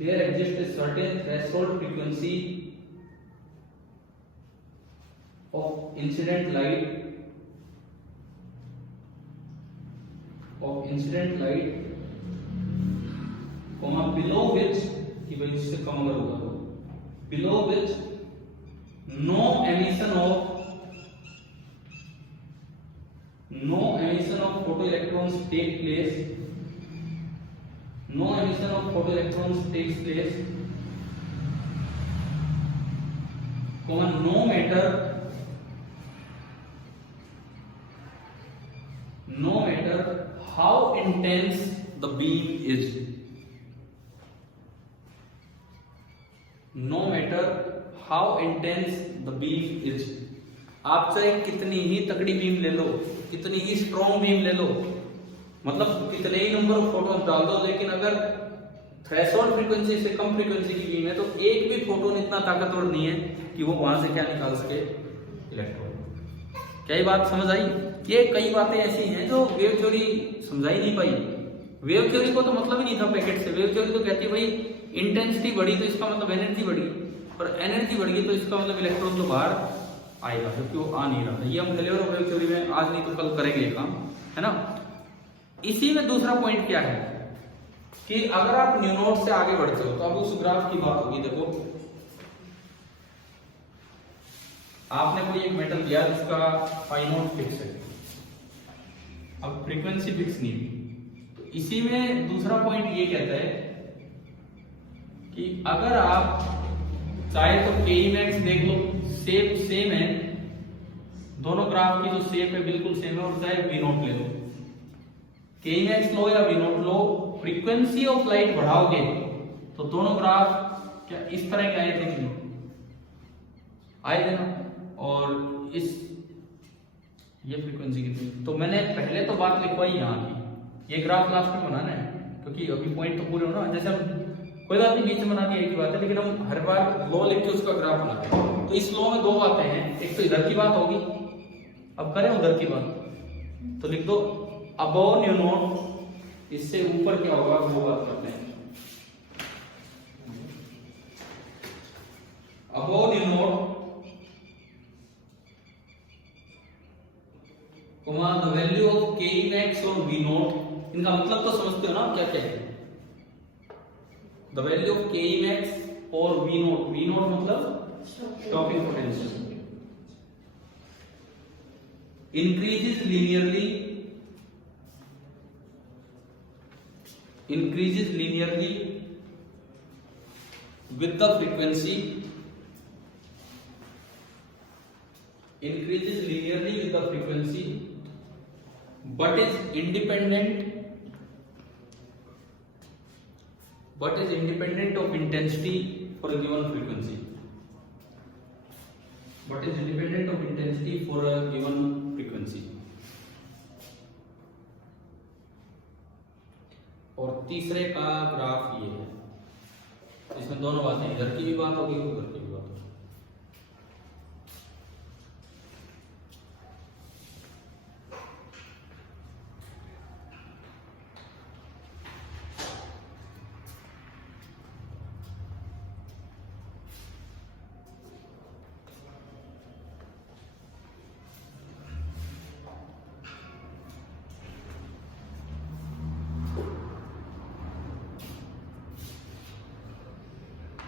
there exists a certain threshold frequency of incident light comma below which, कि भाई इससे कम अगर होगा तो below which no emission of photoelectrons take place, no emission of photoelectrons takes place, comma no matter how intense the beam is, no matter how intense the beam is। आप चाहे कितनी ही तगड़ी बीम ले लो, कितनी ही स्ट्रॉन्ग बीम ले लो, मतलब कितने ही number of photon डाल दो, लेकिन अगर थ्रेशोल्ड फ्रीक्वेंसी से कम फ्रीक्वेंसी की बीम है तो एक भी फोटोन इतना ताकतवर नहीं है कि वो वहां से क्या निकाल सके, इलेक्ट्रॉन। क्या ये बात समझ आई? ये कई बातें ऐसी हैं जो वेव थ्योरी समझाई नहीं पाई। वेव थ्योरी को तो मतलब ही नहीं था पैकेट से। वेव थ्योरी तो कहती है भाई इंटेंसिटी बढ़ी तो इसका मतलब एनर्जी बढ़ी, और एनर्जी बढ़ गई तो इसका मतलब इलेक्ट्रॉन तो बाहर आएगा, क्योंकि वो आ नहीं रहा था। ये हम फेलियर ऑफ वेव थ्योरी में आज नहीं तो कल करेंगे ये काम, है ना। इसी में दूसरा पॉइंट क्या है कि अगर आप न्यू नोड से आगे बढ़ते हो तो अब उस ग्राफ की बात होगी। देखो आपने कोई एक मेटल दिया जिसका फाई नोड फिक्स है, अब फ्रीक्वेंसी फिक्स नहीं हुई, तो इसी में दूसरा पॉइंट ये कहता है कि अगर आप चाहे तो के मैक्स देख लो, शेप सेम है, दोनों ग्राफ की जो शेप है बिल्कुल सेम है, और चाहे वी नोट ले लो, के मैक्स लो या वी नोट लो, फ्रीक्वेंसी ऑफ लाइट बढ़ाओगे तो दोनों ग्राफ क्या इस तरह के आए थे कि आए थे ना। और इस ये फ्रीक्वेंसी कितनी, तो मैंने पहले तो बात लिखवाई यहाँ की, ये ग्राफ लास्ट में बनाना है क्योंकि अभी पॉइंट तो पूरे हो ना। जैसे हम कोई बात नहीं बीच में बना दिया एक बात है, लेकिन हम हर बार लॉ लिख के उसका ग्राफ बनाते हैं। तो इस लॉ में दो बातें हैं, एक तो इधर की बात होगी, अब करें उधर की बात, तो लिख दो अबव न्यू नोट, इससे ऊपर क्या होगा वो बात करते हैं। Above new note the value of के मैक्स और वी नोट, इनका मतलब तो समझते हो ना क्या क्या है। द वैल्यू ऑफ के मैक्स और वी नोट मतलब stopping potential increases linearly with the frequency, but is independent of intensity for a given frequency. और तीसरे का ग्राफ ये है, इसमें दोनों बातें, इधर की भी बात होगी उधर की भी बात होगी।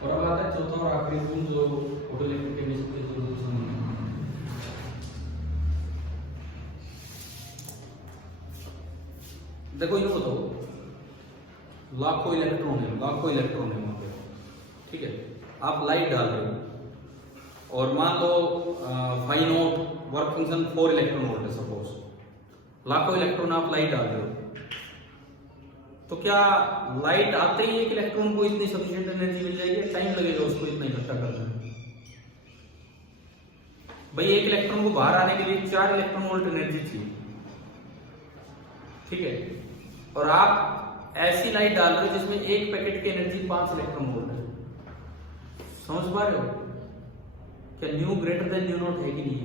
और अब आता है चौथा और आखिरी गुण जो फोटोइलेक्ट्रिक केमिस्ट्री के जो देखो ये बताओ, लाखों इलेक्ट्रॉन है वहां पे, ठीक है। आप लाइट डाल रहे हो और मान lo fi note work function 4 electron volt है सपोज, लाखों इलेक्ट्रॉन आप लाइट डाल रहे हो, तो क्या लाइट आते ही एक इलेक्ट्रॉन को इतनी सफिशिएंट एनर्जी मिल जाएगी? टाइम लगेगा उसको इतना इकट्ठा करने में। भाई एक इलेक्ट्रॉन को बाहर आने के लिए 4 इलेक्ट्रॉन वोल्ट एनर्जी चाहिए, ठीक है। और आप ऐसी लाइट डाल रहे हो जिसमें एक पैकेट की एनर्जी 5 इलेक्ट्रॉन वोल्ट है। समझ पा रहे हो? क्या new greater than nu not है कि नहीं?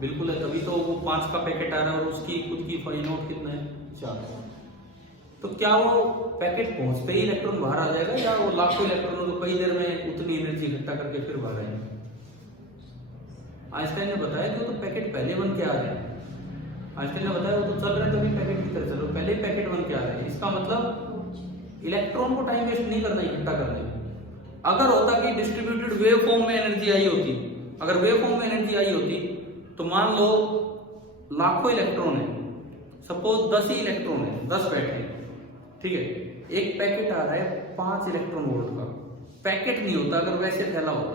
बिल्कुल है, तभी तो वो 5 का पैकेट आ रहा है और उसकी खुद की फाई नोट कितना है? 4। तो क्या वो पैकेट पहुंचते ही इलेक्ट्रॉन बाहर आ जाएगा, या वो लाखों इलेक्ट्रॉनों को कई देर में उतनी एनर्जी इकट्ठा करके फिर बाहर आएंगे? आइंस्टाइन ने बताया कि वो तो पैकेट पहले बन के आ रहे हैं। आइंस्टाइन ने बताया वो तो चल रहे हैं तभी पैकेट की तरह चलो, पहले पैकेट बन के आ रहे हैं। इसका मतलब इलेक्ट्रॉन को टाइम वेस्ट नहीं करना इकट्ठा करने में। अगर होता कि डिस्ट्रीब्यूटेड वेव फॉर्म में एनर्जी आई होती, अगर वेव फॉर्म में एनर्जी आई होती तो मान लो लाखों इलेक्ट्रॉन है, सपोज 10 ही इलेक्ट्रॉन है, 10 बैटरी, ठीक है। एक पैकेट आ रहा है 5 इलेक्ट्रॉन वोल्ट का, पैकेट नहीं होता अगर वैसे फैला होता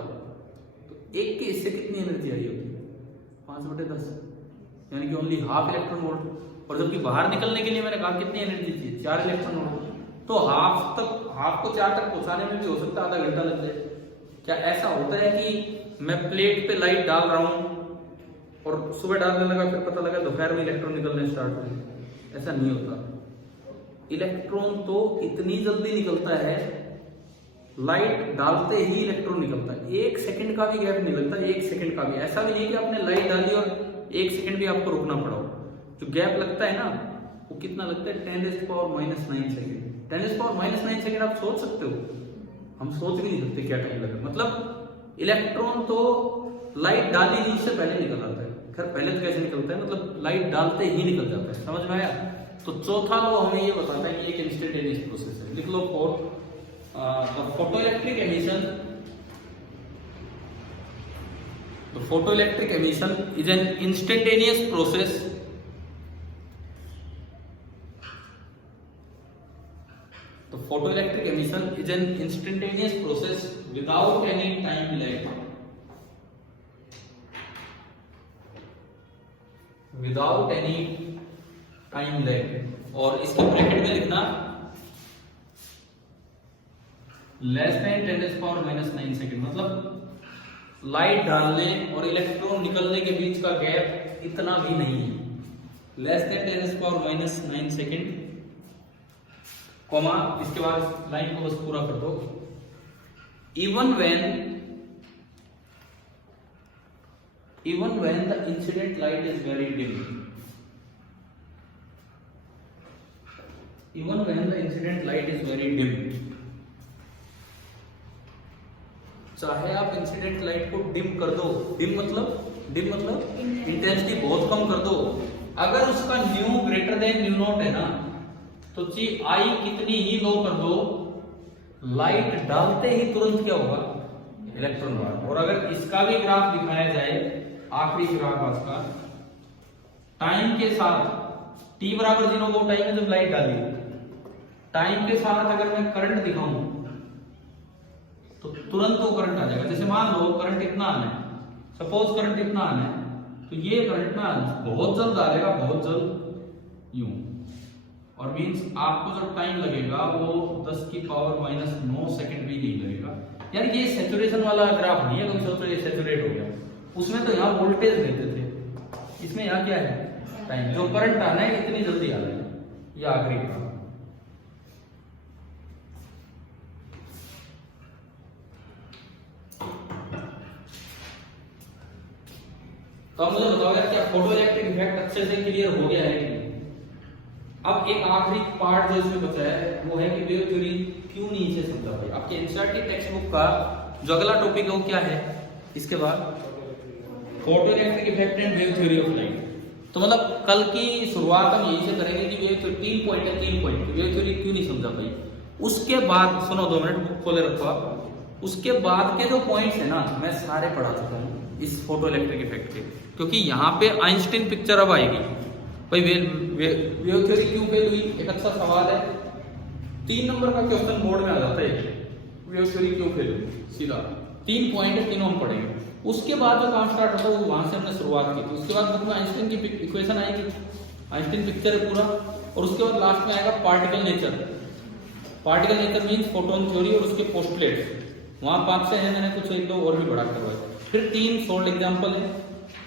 तो एक के हिस्से कितनी एनर्जी आई होती? 5/10, यानी कि ओनली हाफ इलेक्ट्रॉन वोल्ट। और जबकि बाहर निकलने के लिए मैंने कहा कितनी एनर्जी चाहिए? 4 इलेक्ट्रॉन वोल्ट। तो हाफ को 4 तक पहुंचाने में भी हो सकता है आधा घंटा लग जाए। क्या ऐसा होता है कि मैं प्लेट पे लाइट डाल रहा हूं और सुबह डालने लगा फिर पता लगा दोपहर में इलेक्ट्रॉन निकलने स्टार्ट हुए? ऐसा नहीं होता। इलेक्ट्रॉन तो इतनी जल्दी निकलता है, लाइट डालते ही इलेक्ट्रॉन निकलता है, 1 सेकंड का भी गैप नहीं लगता, 1 सेकंड का भी। ऐसा भी नहीं कि आपने लाइट डाली और 1 सेकंड भी आपको रुकना पड़ा हो। जो गैप लगता है ना वो कितना लगता है? 10⁻⁹ सेकंड। 10⁻⁹ सेकंड आप सोच सकते हो? हम सोच भी नहीं सकते क्या टाइम लगा। मतलब इलेक्ट्रॉन तो लाइट डाली नहीं उससे पहले निकल आता है। खैर पहले तो कैसे निकलता है, मतलब लाइट डालते ही निकल जाता है। समझ में आया? तो चौथा लॉ हमें ये बताता है कि एक इंस्टेंटेनियस प्रोसेस है। लिख लो photoelectric emission. The photoelectric emission is an instantaneous process The photoelectric emission is an instantaneous process without any time lag. Without any time lag. और इसके ब्रैकेट में लिखना less than 10⁻⁹ सेकेंड। मतलब लाइट डालने और इलेक्ट्रॉन निकलने के बीच का गैप इतना भी नहीं है, लेस देन 10⁻⁹ सेकेंड, कॉमा, इसके बाद लाइन को बस पूरा कर दो। Even when the incident light is very dim, even when the incident light is very dim, चाहे आप इंसिडेंट लाइट को डिम कर दो, डिम मतलब इंटेंसिटी बहुत कम कर दो, अगर उसका new greater than nu not है ना, तो जी आई कितनी ही लो कर दो, लाइट डालते ही तुरंत क्या होगा, इलेक्ट्रॉन बाहर। और अगर इसका भी ग्राफ दिखाया जाए, आखिरी ग्राफ आज का, टाइम के साथ t बराबर 0 वो टाइम है जब लाइट डाली, टाइम के साथ अगर मैं करंट दिखाऊं तो तुरंत वो करंट आ जाएगा। जैसे मान लो करंट इतना आना है, सपोज करंट इतना आना है, तो ये करंट ना बहुत जल्द डालेगा, बहुत जल्द यूं, और मींस आपको जो टाइम लगेगा वो 10 की पावर -9 सेकंड भी नहीं लगेगा। यार ये सैचुरेशन वाला ग्राफ नहीं है, कभी सोचो ये सैचुरेट हो गया, उसमें तो यहाँ वोल्टेज देते थे, इसमें यहाँ क्या है, टाइम। जो करंट आना है इतनी जल्दी आना है, ये आखिरी ग्राफ। तो मुझे बताओ यार, क्या फोटो इलेक्ट्रिक इफेक्ट अच्छे से क्लियर हो गया है कि नहीं? अब एक आखिरी पार्ट जो इसमें बचा है वो है कि वेव थ्योरी क्यों नहीं इसे समझा भाई। आपके एनसीईआरटी टेक्स्ट बुक का जो अगला टॉपिक है वो क्या है, इसके बाद photo electric effect and wave theory of light. तो मतलब कल की शुरुआत हम यही से करेंगे कि वेव थ्योरी 3 पॉइंट है, 3 पॉइंट वेव थ्योरी क्यों नहीं समझा भाई। उसके बाद सुनो, 2 मिनट बुक खोले रखो आप। उसके बाद के जो पॉइंट्स है ना, मैं सारे पढ़ा चुका हूँ इस फोटो इलेक्ट्रिक इफेक्ट के, क्योंकि यहाँ पे आइंस्टीन पिक्चर अब आएगी भाई। वेव थ्योरी क्यों फेल हुई, एक अच्छा सवाल है, 3 नंबर का क्वेश्चन बोर्ड में आ जाता है, वेव थ्योरी क्यों फेल हुई, सीधा 3 पॉइंट है, तीनों हम पढ़ेंगे। उसके बाद जो काम स्टार्ट होता है वो वहां से हमने शुरुआत की थी। उसके बाद बुक में आइंस्टीन की इक्वेशन आएगी, आइंस्टीन पिक्चर है पूरा, और उसके बाद लास्ट में आएगा particle nature. Particle nature means photon theory और उसके पोस्टुलेट्स, वहां 5-6 हैं, मैंने कुछ 1-2 और भी बढ़ा करवाए। फिर 3 सोल्ड एग्जाम्पल है,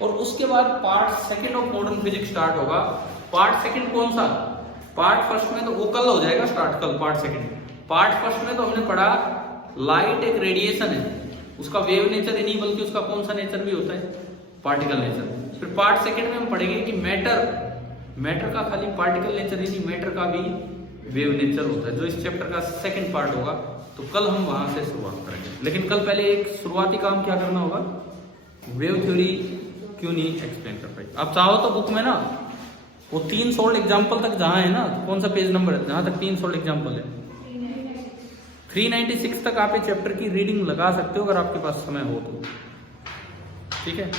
और उसके बाद part second of modern physics start होगा। पार्ट सेकंड कौन सा, पार्ट फर्स्ट में तो वो कल हो जाएगा स्टार्ट, कल पार्ट सेकंड। पार्ट फर्स्ट में तो हमने पढ़ा लाइट एक रेडिएशन है, उसका वेव नेचर ही नहीं बल्कि उसका कौन सा नेचर भी होता है, पार्टिकल नेचर। फिर पार्ट सेकंड में हम पढ़ेंगे कि मैटर का खाली पार्टिकल नेचर ही नहीं, मैटर का भी वेव नेचर होता है, जो इस चैप्टर का सेकंड पार्ट होगा। तो कल हम वहां से शुरुआत करेंगे, लेकिन कल पहले एक शुरुआती काम क्या करना होगा, वेव थ्योरी क्यों नहीं एक्सप्लेन कर पाई। आप चाहो तो बुक में ना वो 3 सोल्ड एग्जाम्पल तक जहां है ना, कौन सा पेज नंबर है जहां तक 3 सोल्ड एग्जाम्पल है, 396 तक आप ये चैप्टर की रीडिंग लगा सकते हो अगर आपके पास समय हो तो, ठीक है।